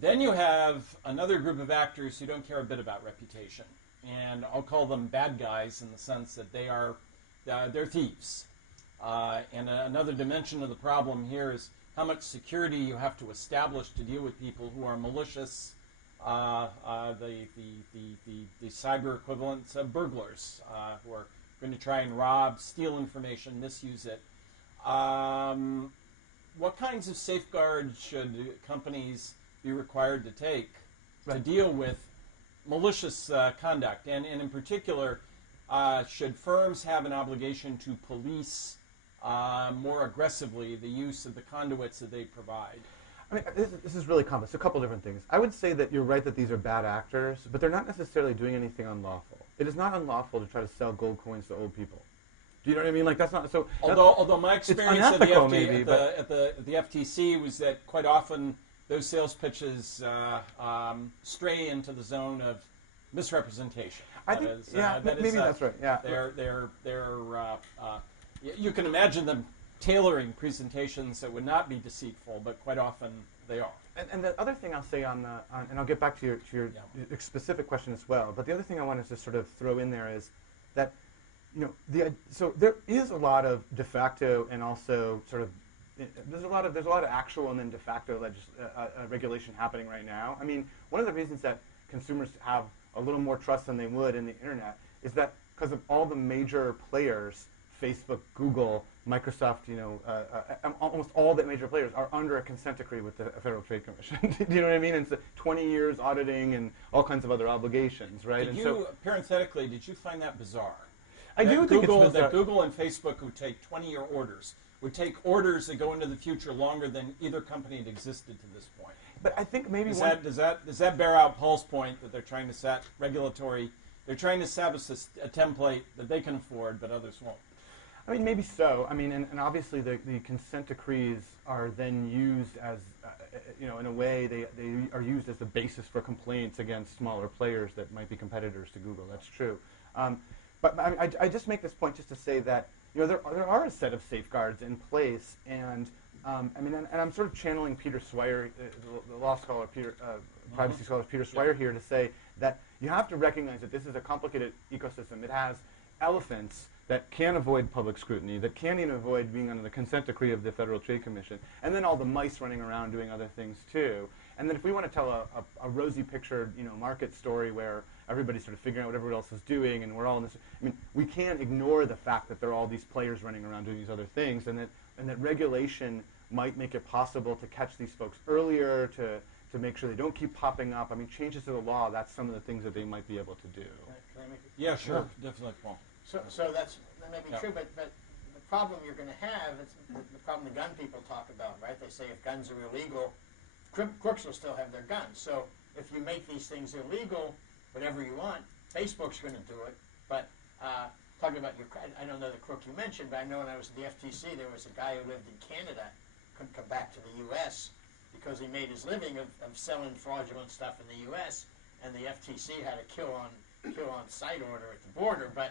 Then you have another group of actors who don't care a bit about reputation, and I'll call them bad guys in the sense that they're thieves. And another dimension of the problem here is how much security you have to establish to deal with people who are malicious. The cyber equivalents of burglars who are going to try and rob, steal information, misuse it. What kinds of safeguards should companies be required to take to deal with malicious conduct? And in particular, should firms have an obligation to police more aggressively the use of the conduits that they provide? I mean, this is really complex. A couple different things. I would say that you're right that these are bad actors, but they're not necessarily doing anything unlawful. It is not unlawful to try to sell gold coins to old people. Do you know what I mean? Like, that's not so. Although my experience at the maybe, FTC was that quite often those sales pitches stray into the zone of misrepresentation. I think, maybe that's right. Yeah, you can imagine them tailoring presentations that would not be deceitful, but quite often they are. And the other thing I'll say and I'll get back to your specific question as well, but the other thing I wanted to sort of throw in there is that, so there is a lot of de facto and also sort of, there's a lot of actual and then de facto regulation happening right now. I mean, one of the reasons that consumers have a little more trust than they would in the internet is that because of all the major players, Facebook, Google, Microsoft, almost all the major players are under a consent decree with the Federal Trade Commission. Do you know what I mean? And it's 20 years auditing and all kinds of other obligations, right? Parenthetically, did you find that bizarre? I do think it's bizarre. That Google and Facebook would take 20-year orders, would take orders that go into the future longer than either company had existed to this point. But I think maybe does that bear out Paul's point that they're trying to set regulatory, they're trying to establish a template that they can afford, but others won't? I mean, maybe so. I mean, and obviously the consent decrees are then used as, in a way, they are used as the basis for complaints against smaller players that might be competitors to Google. That's true. But I just make this point just to say that, there are a set of safeguards in place, and and I'm sort of channeling Peter Swire, the law scholar, privacy scholar Peter Swire here to say that you have to recognize that this is a complicated ecosystem. It has elephants that can't avoid public scrutiny, that can't even avoid being under the consent decree of the Federal Trade Commission, and then all the mice running around doing other things too. And then if we want to tell a rosy pictured market story where everybody's sort of figuring out what everyone else is doing and we're all in this, I mean, we can't ignore the fact that there are all these players running around doing these other things, and that regulation might make it possible to catch these folks earlier, to make sure they don't keep popping up. I mean, changes to the law, that's some of the things that they might be able to do. Can I make it? Yeah, sure. Definitely, Paul. So that may be true, but the problem you're going to have is the problem the gun people talk about, right? They say if guns are illegal, crooks will still have their guns. So if you make these things illegal, whatever you want, Facebook's going to do it. But talking about I don't know the crook you mentioned, but I know when I was at the FTC, there was a guy who lived in Canada, couldn't come back to the U.S. because he made his living of selling fraudulent stuff in the U.S., and the FTC had a kill on sight order at the border, but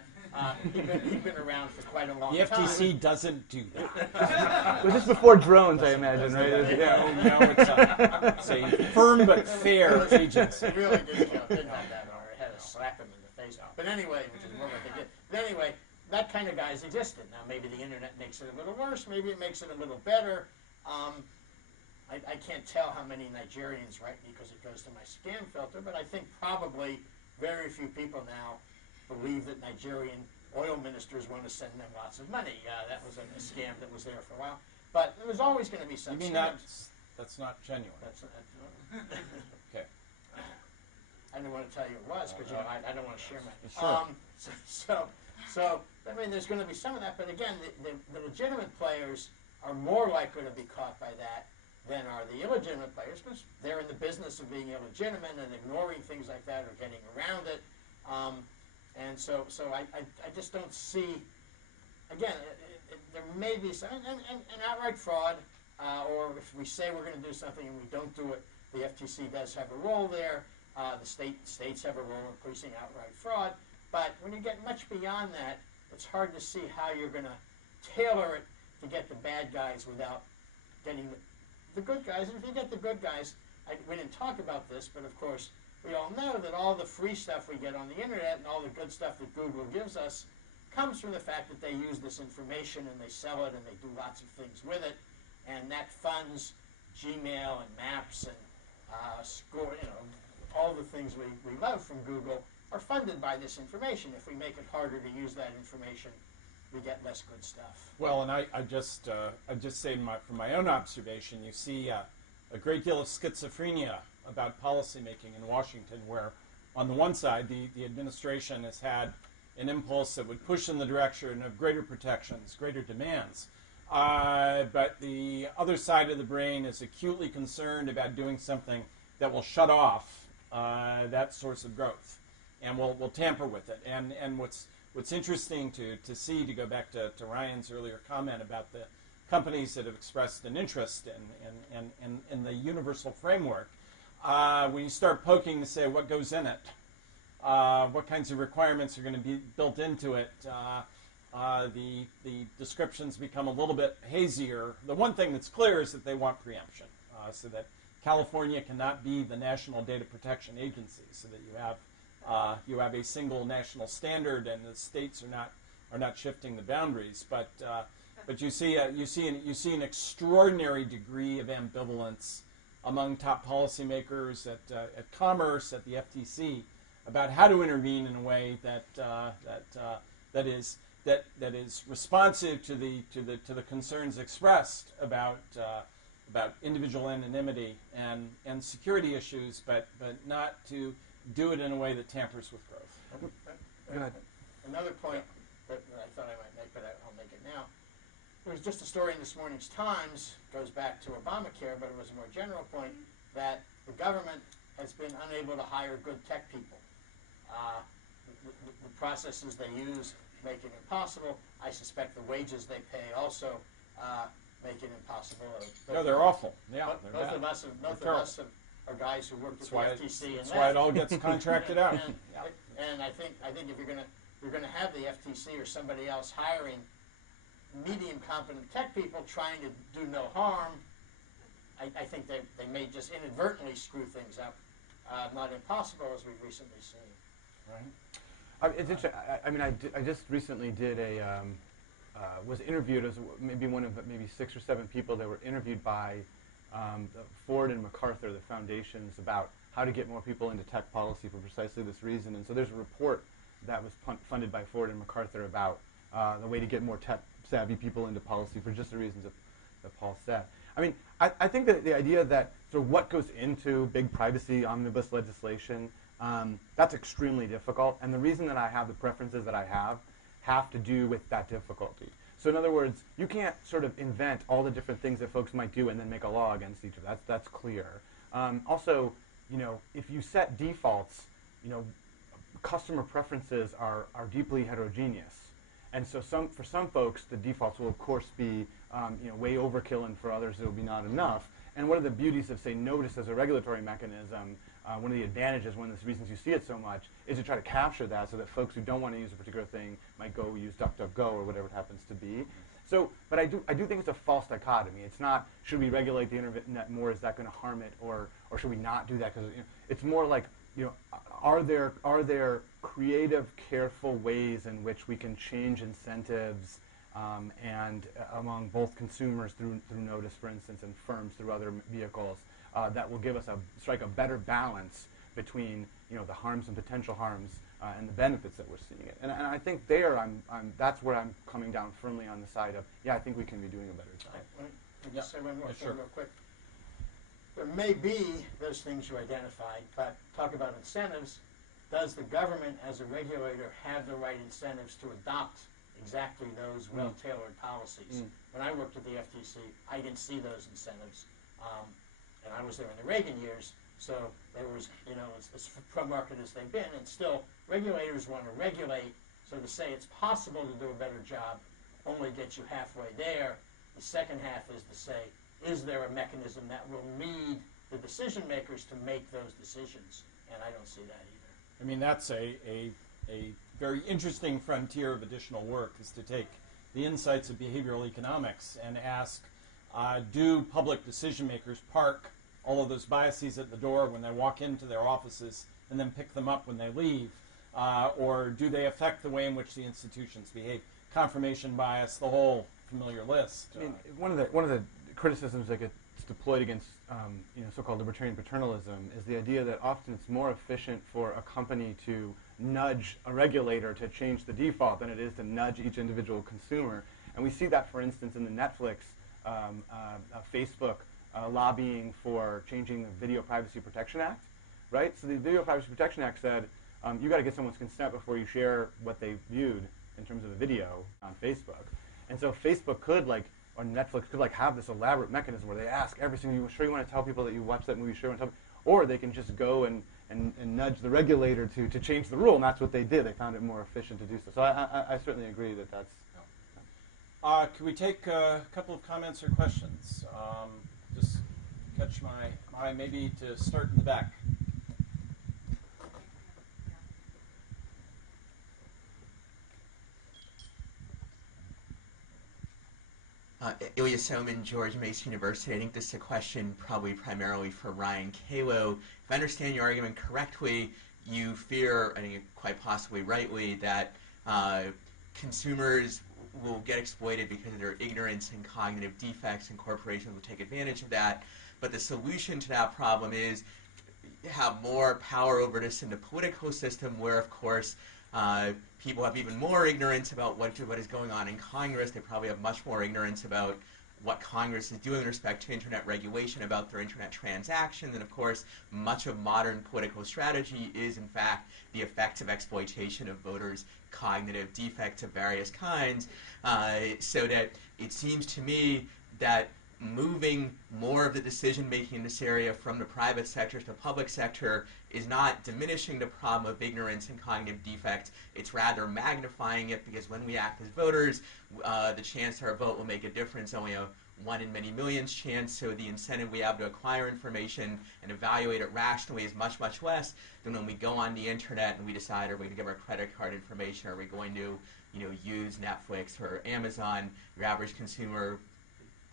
he'd been around for quite a long time. The FTC doesn't do that. It was just before drones, I imagine, right? It's a firm but fair agency. It really didn't have that order. It had to slap him in the face. But anyway, which is more what they did. But anyway, that kind of guy's existed. Now, maybe the internet makes it a little worse. Maybe it makes it a little better. I can't tell how many Nigerians write me because it goes to my spam filter, but I think probably very few people now believe that Nigerian oil ministers want to send them lots of money. That was a scam that was there for a while. But there was always going to be some scams. You mean that's not genuine? Okay. I didn't want to tell you it was because I don't want to share my... Sure. So, I mean, there's going to be some of that. But again, the legitimate players are more likely to be caught by that than are the illegitimate players, because they're in the business of being illegitimate and ignoring things like that or getting around it. And so I just don't see, again, there may be some, an outright fraud, or if we say we're going to do something and we don't do it, the FTC does have a role there. The states have a role in policing outright fraud. But when you get much beyond that, it's hard to see how you're going to tailor it to get the bad guys without getting the good guys. And if you get the good guys, we didn't talk about this, but of course, we all know that all the free stuff we get on the internet and all the good stuff that Google gives us comes from the fact that they use this information and they sell it and they do lots of things with it, and that funds Gmail and Maps and all the things we love from Google are funded by this information. If we make it harder to use that information, we get less good stuff. Well, and I just say from my own observation, you see a great deal of schizophrenia about policymaking in Washington, where on the one side, the administration has had an impulse that would push in the direction of greater protections, greater demands. But the other side of the brain is acutely concerned about doing something that will shut off that source of growth and will tamper with it. And what's interesting to see, to go back to Ryan's earlier comment about companies that have expressed an interest in the universal framework. When you start poking to say what goes in it, what kinds of requirements are going to be built into it, the descriptions become a little bit hazier. The one thing that's clear is that they want preemption, so that California cannot be the National Data Protection Agency, so that you have a single national standard, and the states are not shifting the boundaries. But you see an extraordinary degree of ambivalence among top policymakers at Commerce, at the FTC, about how to intervene in a way that is responsive to the concerns expressed about individual anonymity and security issues, but not to do it in a way that tampers with growth. Go ahead. Another point that I thought I might make, but I'll make it now. There was just a story in this morning's Times, goes back to Obamacare, but it was a more general point, that the government has been unable to hire good tech people. The processes they use make it impossible. I suspect the wages they pay also make it impossible. No, they're awful. Yeah, both of us are guys who work at the FTC. That's why it all gets contracted out. And I think if you're going to have the FTC or somebody else hiring medium competent tech people trying to do no harm, I think they may just inadvertently screw things up. Not impossible, as we've recently seen. Right. It's interesting. I just recently did was interviewed as maybe one of maybe 6 or 7 people that were interviewed by Ford and MacArthur, the foundations, about how to get more people into tech policy for precisely this reason. And so there's a report that was funded by Ford and MacArthur about the way to get more tech-savvy people into policy for just the reasons that Paul said. I mean, I think that the idea that sort of what goes into big privacy omnibus legislation, that's extremely difficult. And the reason that I have the preferences that I have to do with that difficulty. So in other words, you can't sort of invent all the different things that folks might do and then make a law against each other. That's clear. Also, if you set defaults, customer preferences are deeply heterogeneous. And so for some folks, the defaults will, of course, be way overkill, and for others, it will be not enough. And one of the beauties of, say, notice as a regulatory mechanism, one of the advantages, one of the reasons you see it so much, is to try to capture that so that folks who don't want to use a particular thing might go use DuckDuckGo or whatever it happens to be. So, but I do think it's a false dichotomy. It's not, should we regulate the internet more? Is that going to harm it, or should we not do that? Because it's more like, are there creative, careful ways in which we can change incentives and among both consumers through notice, for instance, and firms through other vehicles that will give us strike a better balance between the harms and potential harms and the benefits that we're seeing it. And I think that's where I'm coming down firmly on the side of, I think we can be doing a better job. Let me just say one more thing real quick. There may be those things you identified, but talk about incentives. Does the government, as a regulator, have the right incentives to adopt exactly those well-tailored policies? When I worked at the FTC, I didn't see those incentives. And I was there in the Reagan years, so there was, as pro-market as they've been, and still regulators want to regulate, so to say it's possible to do a better job only gets you halfway there. The second half is to say, is there a mechanism that will lead the decision makers to make those decisions? And I don't see that either. I mean, that's a very interesting frontier of additional work, is to take the insights of behavioral economics and ask, do public decision makers park all of those biases at the door when they walk into their offices and then pick them up when they leave? Or do they affect the way in which the institutions behave? Confirmation bias, the whole familiar list. I mean, one of the criticisms that gets deployed against so-called libertarian paternalism is the idea that often it's more efficient for a company to nudge a regulator to change the default than it is to nudge each individual consumer. And we see that, for instance, in the Netflix, Facebook lobbying for changing the Video Privacy Protection Act, right? So the Video Privacy Protection Act said you got to get someone's consent before you share what they viewed in terms of a video on Facebook. And so Facebook could, or Netflix could have this elaborate mechanism where they ask every single, you sure you want to tell people that you watched that movie, sure you want to tell people? Or they can just go and nudge the regulator to change the rule, and that's what they did. They found it more efficient to do so. So I certainly agree that that's... Can we take a couple of comments or questions? Just catch my eye, maybe to start in the back. Ilya Soman, George Mason University. I think this is a question probably primarily for Ryan Calo. If I understand your argument correctly, you fear, I think quite possibly rightly, that consumers will get exploited because of their ignorance and cognitive defects, and corporations will take advantage of that. But the solution to that problem is have more power over this in the political system, where, of course, people have even more ignorance about what is going on in Congress. They probably have much more ignorance about what Congress is doing with respect to internet regulation, about their internet transactions. And of course, much of modern political strategy is, in fact, the effective exploitation of voters' cognitive defects of various kinds. So that it seems to me that moving more of the decision-making in this area from the private sector to the public sector is not diminishing the problem of ignorance and cognitive defects. It's rather magnifying it, because when we act as voters, the chance our vote will make a difference, only a 1 in many millions chance, so the incentive we have to acquire information and evaluate it rationally is much, much less than when we go on the internet and we decide, are we going to give our credit card information, are we going to use Netflix or Amazon. Your average consumer,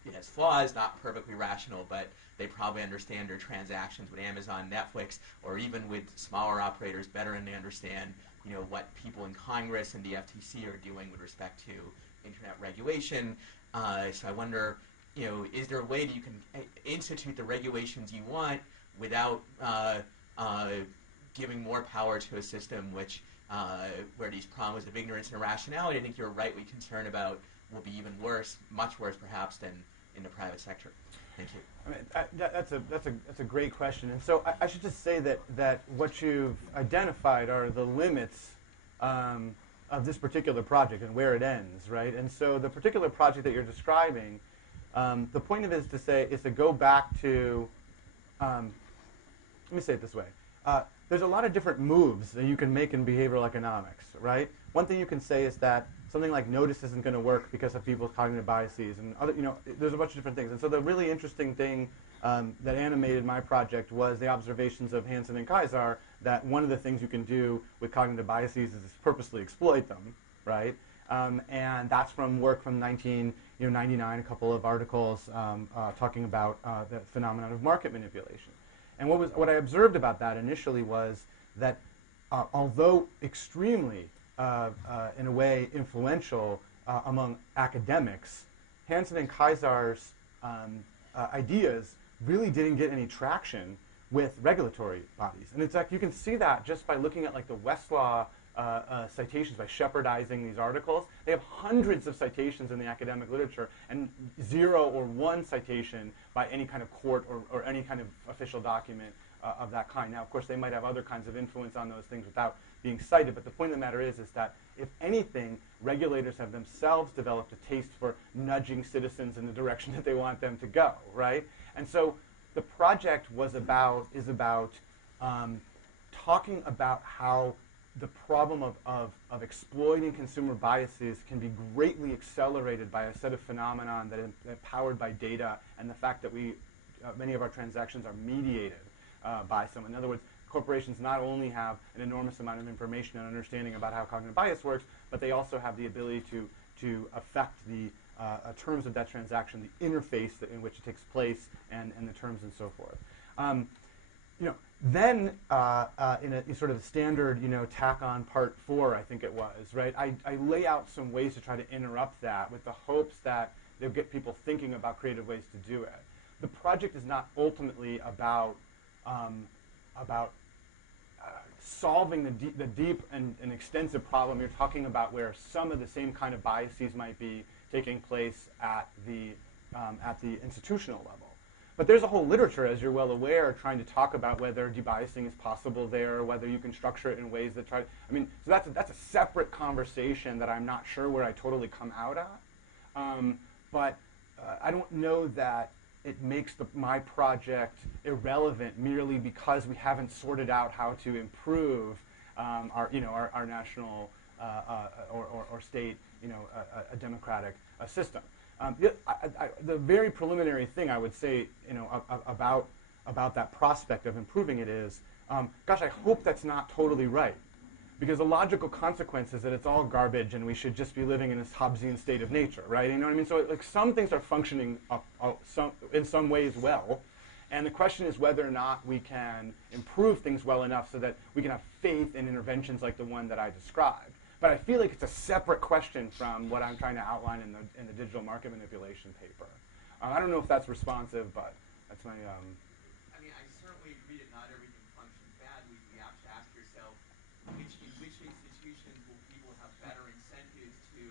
it has flaws, not perfectly rational, but they probably understand their transactions with Amazon, Netflix, or even with smaller operators better than they understand, what people in Congress and the FTC are doing with respect to internet regulation. So I wonder, is there a way that you can institute the regulations you want without giving more power to a system which, where these problems of ignorance and irrationality, I think you're rightly concerned about, will be even worse, much worse perhaps than in the private sector? Thank you. I mean, that's a great question. And so I should just say that what you've identified are the limits of this particular project and where it ends, right? And so the particular project that you're describing, the point of it is to go back to, let me say it this way. There's a lot of different moves that you can make in behavioral economics, right? One thing you can say is that something like notice isn't going to work because of people's cognitive biases, and other, there's a bunch of different things. And so the really interesting thing that animated my project was the observations of Hansen and Kaisar, that one of the things you can do with cognitive biases is purposely exploit them, right? And that's from work from 1999, a couple of articles talking about the phenomenon of market manipulation. And what I observed about that initially was that although extremely, in a way, influential among academics, Hansen and Kaisar's ideas really didn't get any traction with regulatory bodies. And in fact, you can see that just by looking at like the Westlaw citations, by shepherdizing these articles. They have hundreds of citations in the academic literature and 0 or 1 citation by any kind of court or any kind of official document of that kind. Now, of course, they might have other kinds of influence on those things without being cited, but the point of the matter is that if anything, regulators have themselves developed a taste for nudging citizens in the direction that they want them to go, right? And so the project is about talking about how the problem of exploiting consumer biases can be greatly accelerated by a set of phenomenon that are powered by data, and the fact that many of our transactions are mediated by someone. In other words, corporations not only have an enormous amount of information and understanding about how cognitive bias works, but they also have the ability to affect the terms of that transaction, the interface in which it takes place, and the terms and so forth. Then in a sort of standard, tack on part 4, I think it was, right? I lay out some ways to try to interrupt that with the hopes that they'll get people thinking about creative ways to do it. The project is not ultimately about solving the deep and extensive problem you're talking about, where some of the same kind of biases might be taking place at the institutional level. But there's a whole literature, as you're well aware, trying to talk about whether debiasing is possible there, or whether you can structure it in ways that try. So that's a separate conversation that I'm not sure where I totally come out at. But I don't know that it makes my project irrelevant merely because we haven't sorted out how to improve our national or state, a democratic system. The very preliminary thing I would say, about that prospect of improving it is, gosh, I hope that's not totally right. Because the logical consequence is that it's all garbage and we should just be living in this Hobbesian state of nature, right? You know what I mean? So like some things are functioning in some ways well. And the question is whether or not we can improve things well enough so that we can have faith in interventions like the one that I described. But I feel like it's a separate question from what I'm trying to outline in the digital market manipulation paper. I don't know if that's responsive, but that's my... I mean, I certainly agree that not everything functions badly. You have to ask yourself, in which institutions will people have better incentives to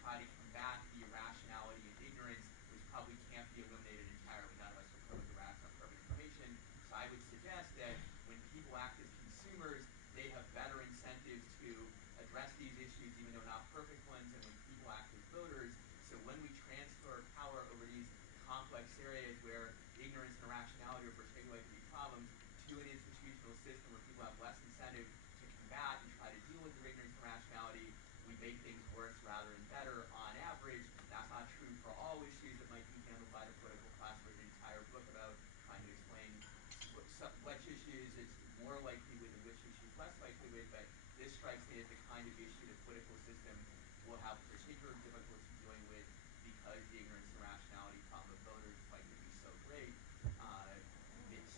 try to combat the irrationality and ignorance, which probably can't be eliminated entirely. None of us are perfectly rational, perfect information. So I would suggest that when people act as consumers, they have better incentives to address these issues, even though not perfect ones, and when people act as voters. So when we transfer power over these complex areas where ignorance and irrationality are particularly likely to be problems to an institutional system where people have less incentive to combat and try to deal with their ignorance and irrationality, we make things worse rather than better on average. That's not true for all issues that might be handled by the political class. There's an entire book about trying to explain which issues it's more likely with and which issues less likely with, but this strikes me as the kind of issue the political system will have particular difficulty dealing with because the ignorance and irrationality problem of voters is likely to be so great.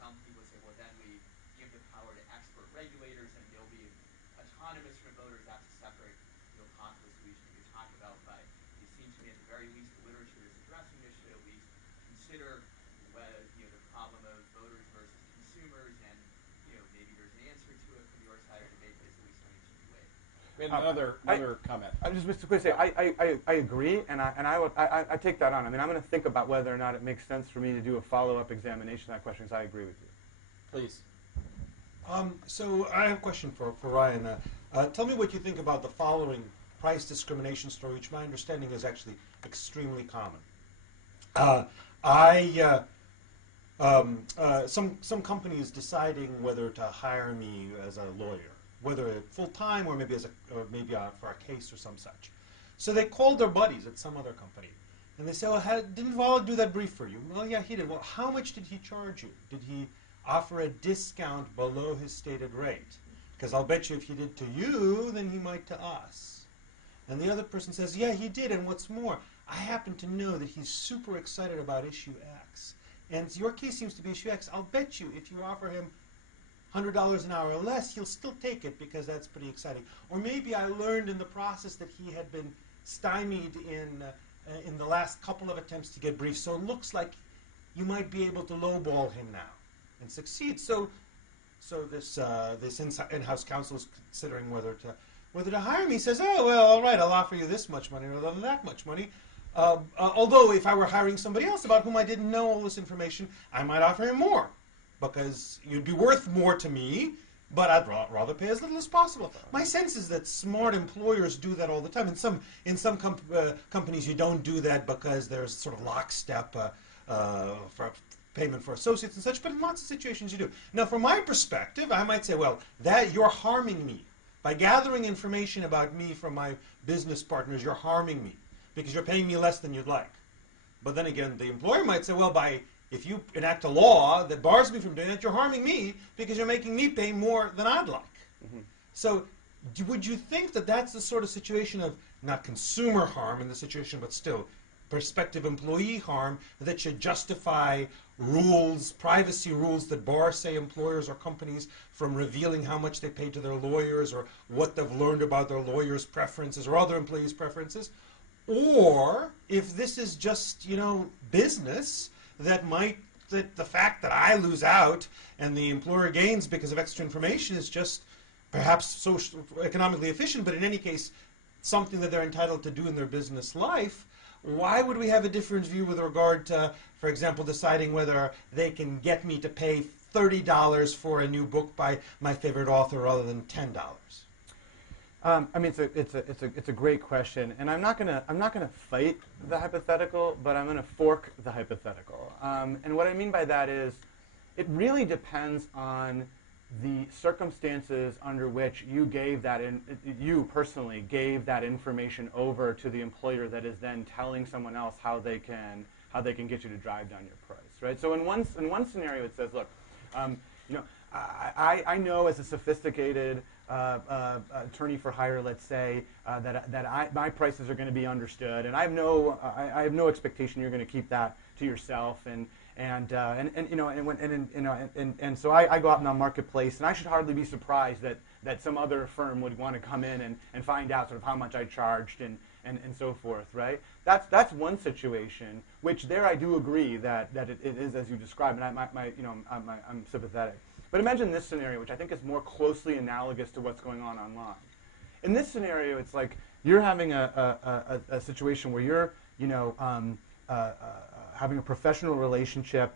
Some people say, well, then we give the power to expert regulators and they'll be autonomous from voters. That's a separate possible solution we could talk about, but it seems to me at the very least the literature is addressing this should at least consider whether the problem of voters versus consumers, and maybe there's an answer to it from your side of the debate, but it's at least something that should be weighed. We had another comment. I just was going to say I agree, and I take that on. I mean, I'm going to think about whether or not it makes sense for me to do a follow-up examination of that question, because I agree with you. Please. So I have a question for Ryan. Tell me what you think about the following price discrimination story, which my understanding is actually extremely common. Some company is deciding whether to hire me as a lawyer, whether full-time or maybe for a case or some such. So they called their buddies at some other company, and they say, well, didn't Wallach do that brief for you? Well, yeah, he did. Well, how much did he charge you? Did he offer a discount below his stated rate? Because I'll bet you if he did to you, then he might to us. And the other person says, yeah, he did, and what's more, I happen to know that he's super excited about issue X. And your case seems to be issue X. I'll bet you if you offer him $100 an hour or less, he'll still take it because that's pretty exciting. Or maybe I learned in the process that he had been stymied in the last couple of attempts to get briefs, so it looks like you might be able to lowball him now and succeed. So this in-house counsel is considering whether to hire me. He says, oh, well, all right, I'll offer you this much money rather than that much money. Although if I were hiring somebody else about whom I didn't know all this information, I might offer him more because you'd be worth more to me, but I'd rather pay as little as possible. My sense is that smart employers do that all the time. In some companies, you don't do that because there's sort of lockstep for payment for associates and such, but in lots of situations you do. Now, from my perspective, I might say, well, that you're harming me. By gathering information about me from my business partners, you're harming me because you're paying me less than you'd like. But then again, the employer might say, well, if you enact a law that bars me from doing that, you're harming me because you're making me pay more than I'd like. Mm-hmm. So would you think that that's the sort of situation of not consumer harm in the situation, but still prospective employee harm that should justify rules, privacy rules that bar, say, employers or companies from revealing how much they pay to their lawyers or what they've learned about their lawyers' preferences or other employees' preferences? Or if this is just, business, that the fact that I lose out and the employer gains because of extra information is just perhaps economically efficient, but in any case, something that they're entitled to do in their business life. Why would we have a different view with regard to, for example, deciding whether they can get me to pay $30 for a new book by my favorite author rather than $10? I mean, it's a great question, and I'm not gonna fight the hypothetical, but I'm gonna fork the hypothetical. And what I mean by that is, it really depends on the circumstances under which you gave that you personally gave that information over to the employer that is then telling someone else how they can get you to drive down your price, right? So in one scenario it says, look, I know as a sophisticated attorney for hire, let's say, that my prices are going to be understood, and I have no expectation you're going to keep that to yourself, and so I go out in the marketplace, and I should hardly be surprised that some other firm would want to come in and find out sort of how much I charged and so forth, right? That's one situation, which there I do agree that it is as you described, and I'm sympathetic. But imagine this scenario, which I think is more closely analogous to what's going on online. In this scenario, it's like you're having a situation where you're having a professional relationship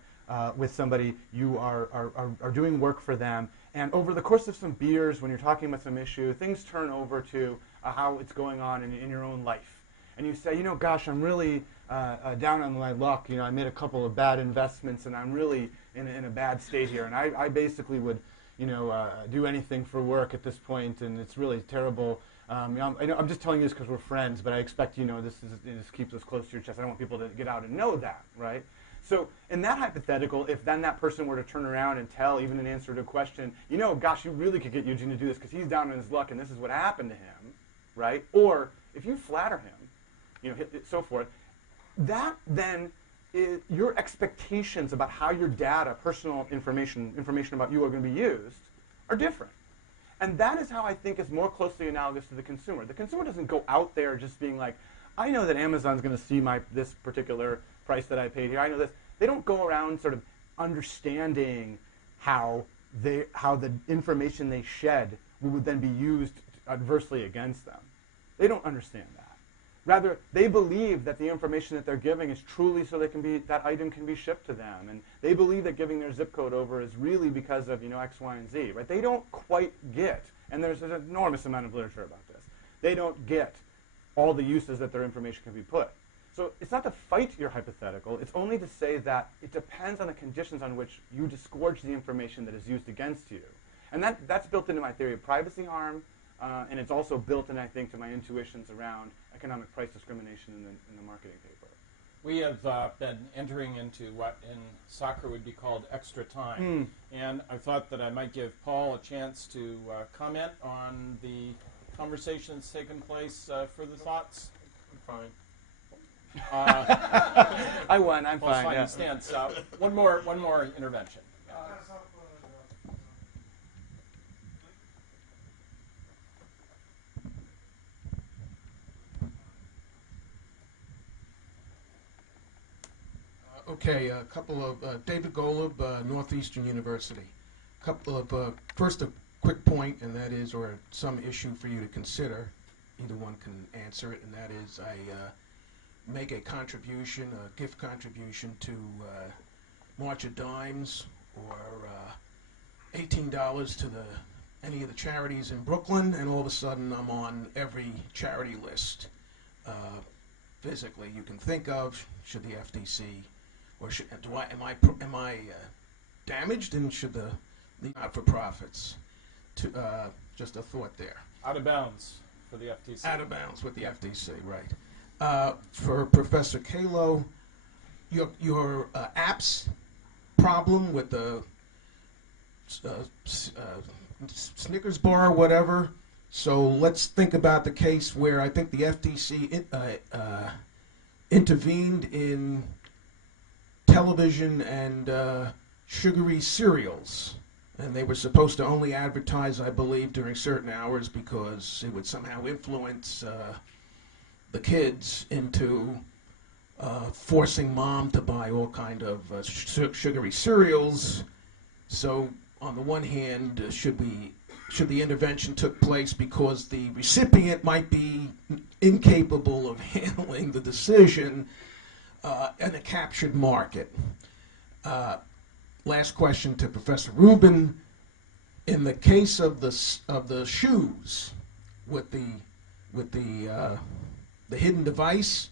with somebody. You are doing work for them, and over the course of some beers, when you're talking about some issue, things turn over to how it's going on in your own life. And you say, gosh, I'm really down on my luck. I made a couple of bad investments, and I'm really in a bad state here. And I basically would, do anything for work at this point, and it's really terrible. I'm just telling you this because we're friends, but I expect this keeps us close to your chest. I don't want people to get out and know that, right? So in that hypothetical, if then that person were to turn around and tell, even in answer to a question, gosh, you really could get Eugene to do this because he's down on his luck, and this is what happened to him, right? Or if you flatter him, so forth, that then is your expectations about how your data, personal information about you are going to be used, are different. And that is how I think is more closely analogous to the consumer. The consumer doesn't go out there just being like, I know that Amazon's going to see this particular price that I paid here. I know this. They don't go around sort of understanding how the information they shed would then be used adversely against them. They don't understand that. Rather, they believe that the information that they're giving is truly so that item can be shipped to them, and they believe that giving their zip code over is really because of X, Y, and Z. Right? They don't quite get, and there's an enormous amount of literature about this. They don't get all the uses that their information can be put. So it's not to fight your hypothetical. It's only to say that it depends on the conditions on which you disgorge the information that is used against you, and that's built into my theory of privacy harm. And it's also built in, I think, to my intuitions around economic price discrimination in the marketing paper. We have been entering into what in soccer would be called extra time. And I thought that I might give Paul a chance to comment on the conversation that's taken place. Further thoughts? I'm fine. I won. I'm Paul's fine. fine. Yeah. Stands. One more intervention. Okay, a couple of David Golub, Northeastern University. First a quick point, and that is, or some issue for you to consider. Either one can answer it, and that is, I make a contribution, a gift contribution to March of Dimes, or $18 to any of the charities in Brooklyn, and all of a sudden I'm on every charity list physically you can think of. Should the FTC or am I damaged, and should the not-for-profits? Just a thought there. Out of bounds for the FTC. Out of bounds with the FTC, right? For Professor Calo, your apps problem with the Snickers bar or whatever. So let's think about the case where I think the FTC intervened in television and sugary cereals, and they were supposed to only advertise, I believe, during certain hours because it would somehow influence the kids into forcing mom to buy all kind of sugary cereals. So on the one hand, should the intervention took place because the recipient might be incapable of handling the decision in a captured market. Last question to Professor Rubin. In the case of the shoes with the hidden device,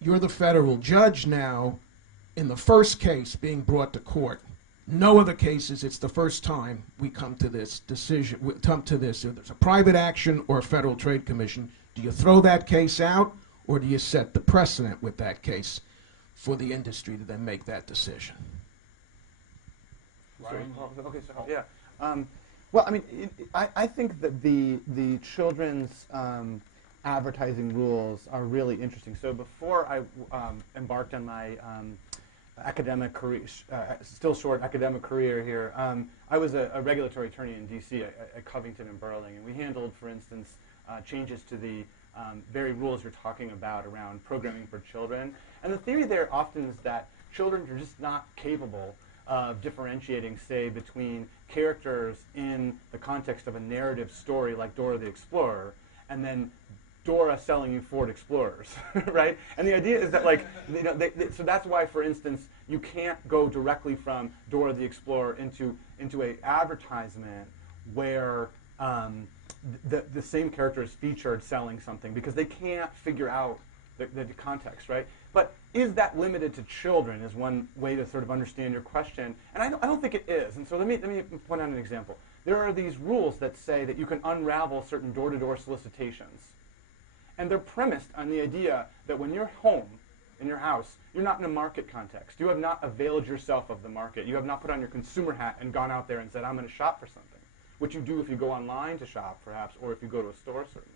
you're the federal judge now in the first case being brought to court. no other cases. It's the first time we come to this decision. We come to this. If there's a private action or a Federal Trade Commission, do you throw that case out, or do you set the precedent with that case for the industry to then make that decision? Ryan? Okay, so yeah. Well, I mean, I think that the children's advertising rules are really interesting. So before I embarked on my academic career, still short academic career here, I was a regulatory attorney in D.C. at Covington and Burling, and we handled, for instance, changes to the very rules you're talking about around programming for children. And the theory there often is that children are just not capable of differentiating, say, between characters in the context of a narrative story like Dora the Explorer, and then Dora selling you Ford Explorers, right? And the idea is that, like, so that's why, for instance, you can't go directly from Dora the Explorer into a advertisement where the same character is featured selling something, because they can't figure out the context, right? But is that limited to children is one way to sort of understand your question. And I don't think it is. And so let me point out an example. There are these rules that say that you can unravel certain door-to-door solicitations. And they're premised on the idea that when you're home, in your house, you're not in a market context. You have not availed yourself of the market. You have not put on your consumer hat and gone out there and said, I'm going to shop for something, which you do if you go online to shop, perhaps, or if you go to a store, certainly.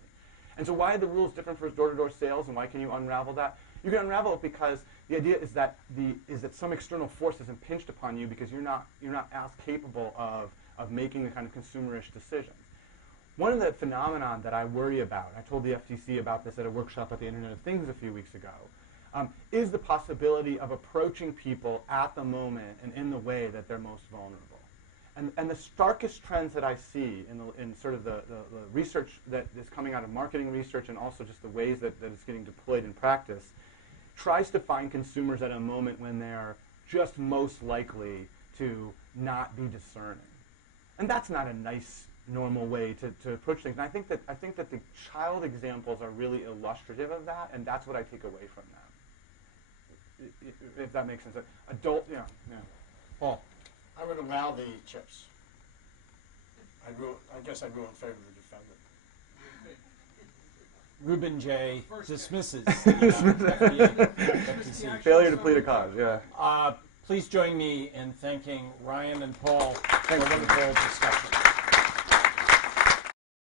And so why are the rules different for door-to-door sales, and why can you unravel that? You can unravel it because the idea is that some external force is impinged upon you because you're not as capable of making the kind of consumerish decisions. One of the phenomenon that I worry about, I told the FTC about this at a workshop at the Internet of Things a few weeks ago, is the possibility of approaching people at the moment and in the way that they're most vulnerable. And the starkest trends that I see in sort of the research that is coming out of marketing research, and also just the ways that it's getting deployed in practice, tries to find consumers at a moment when they're just most likely to not be discerning. And that's not a nice, normal way to approach things. And I think that the child examples are really illustrative of that, and that's what I take away from that. If that makes sense. Adult, yeah. Paul? I would allow the chips. I guess I'd rule in favor of the defendant. Rubin J. dismisses the FTC. Failure to plead a cause, yeah. Please join me in thanking Ryan and Paul for a wonderful discussion.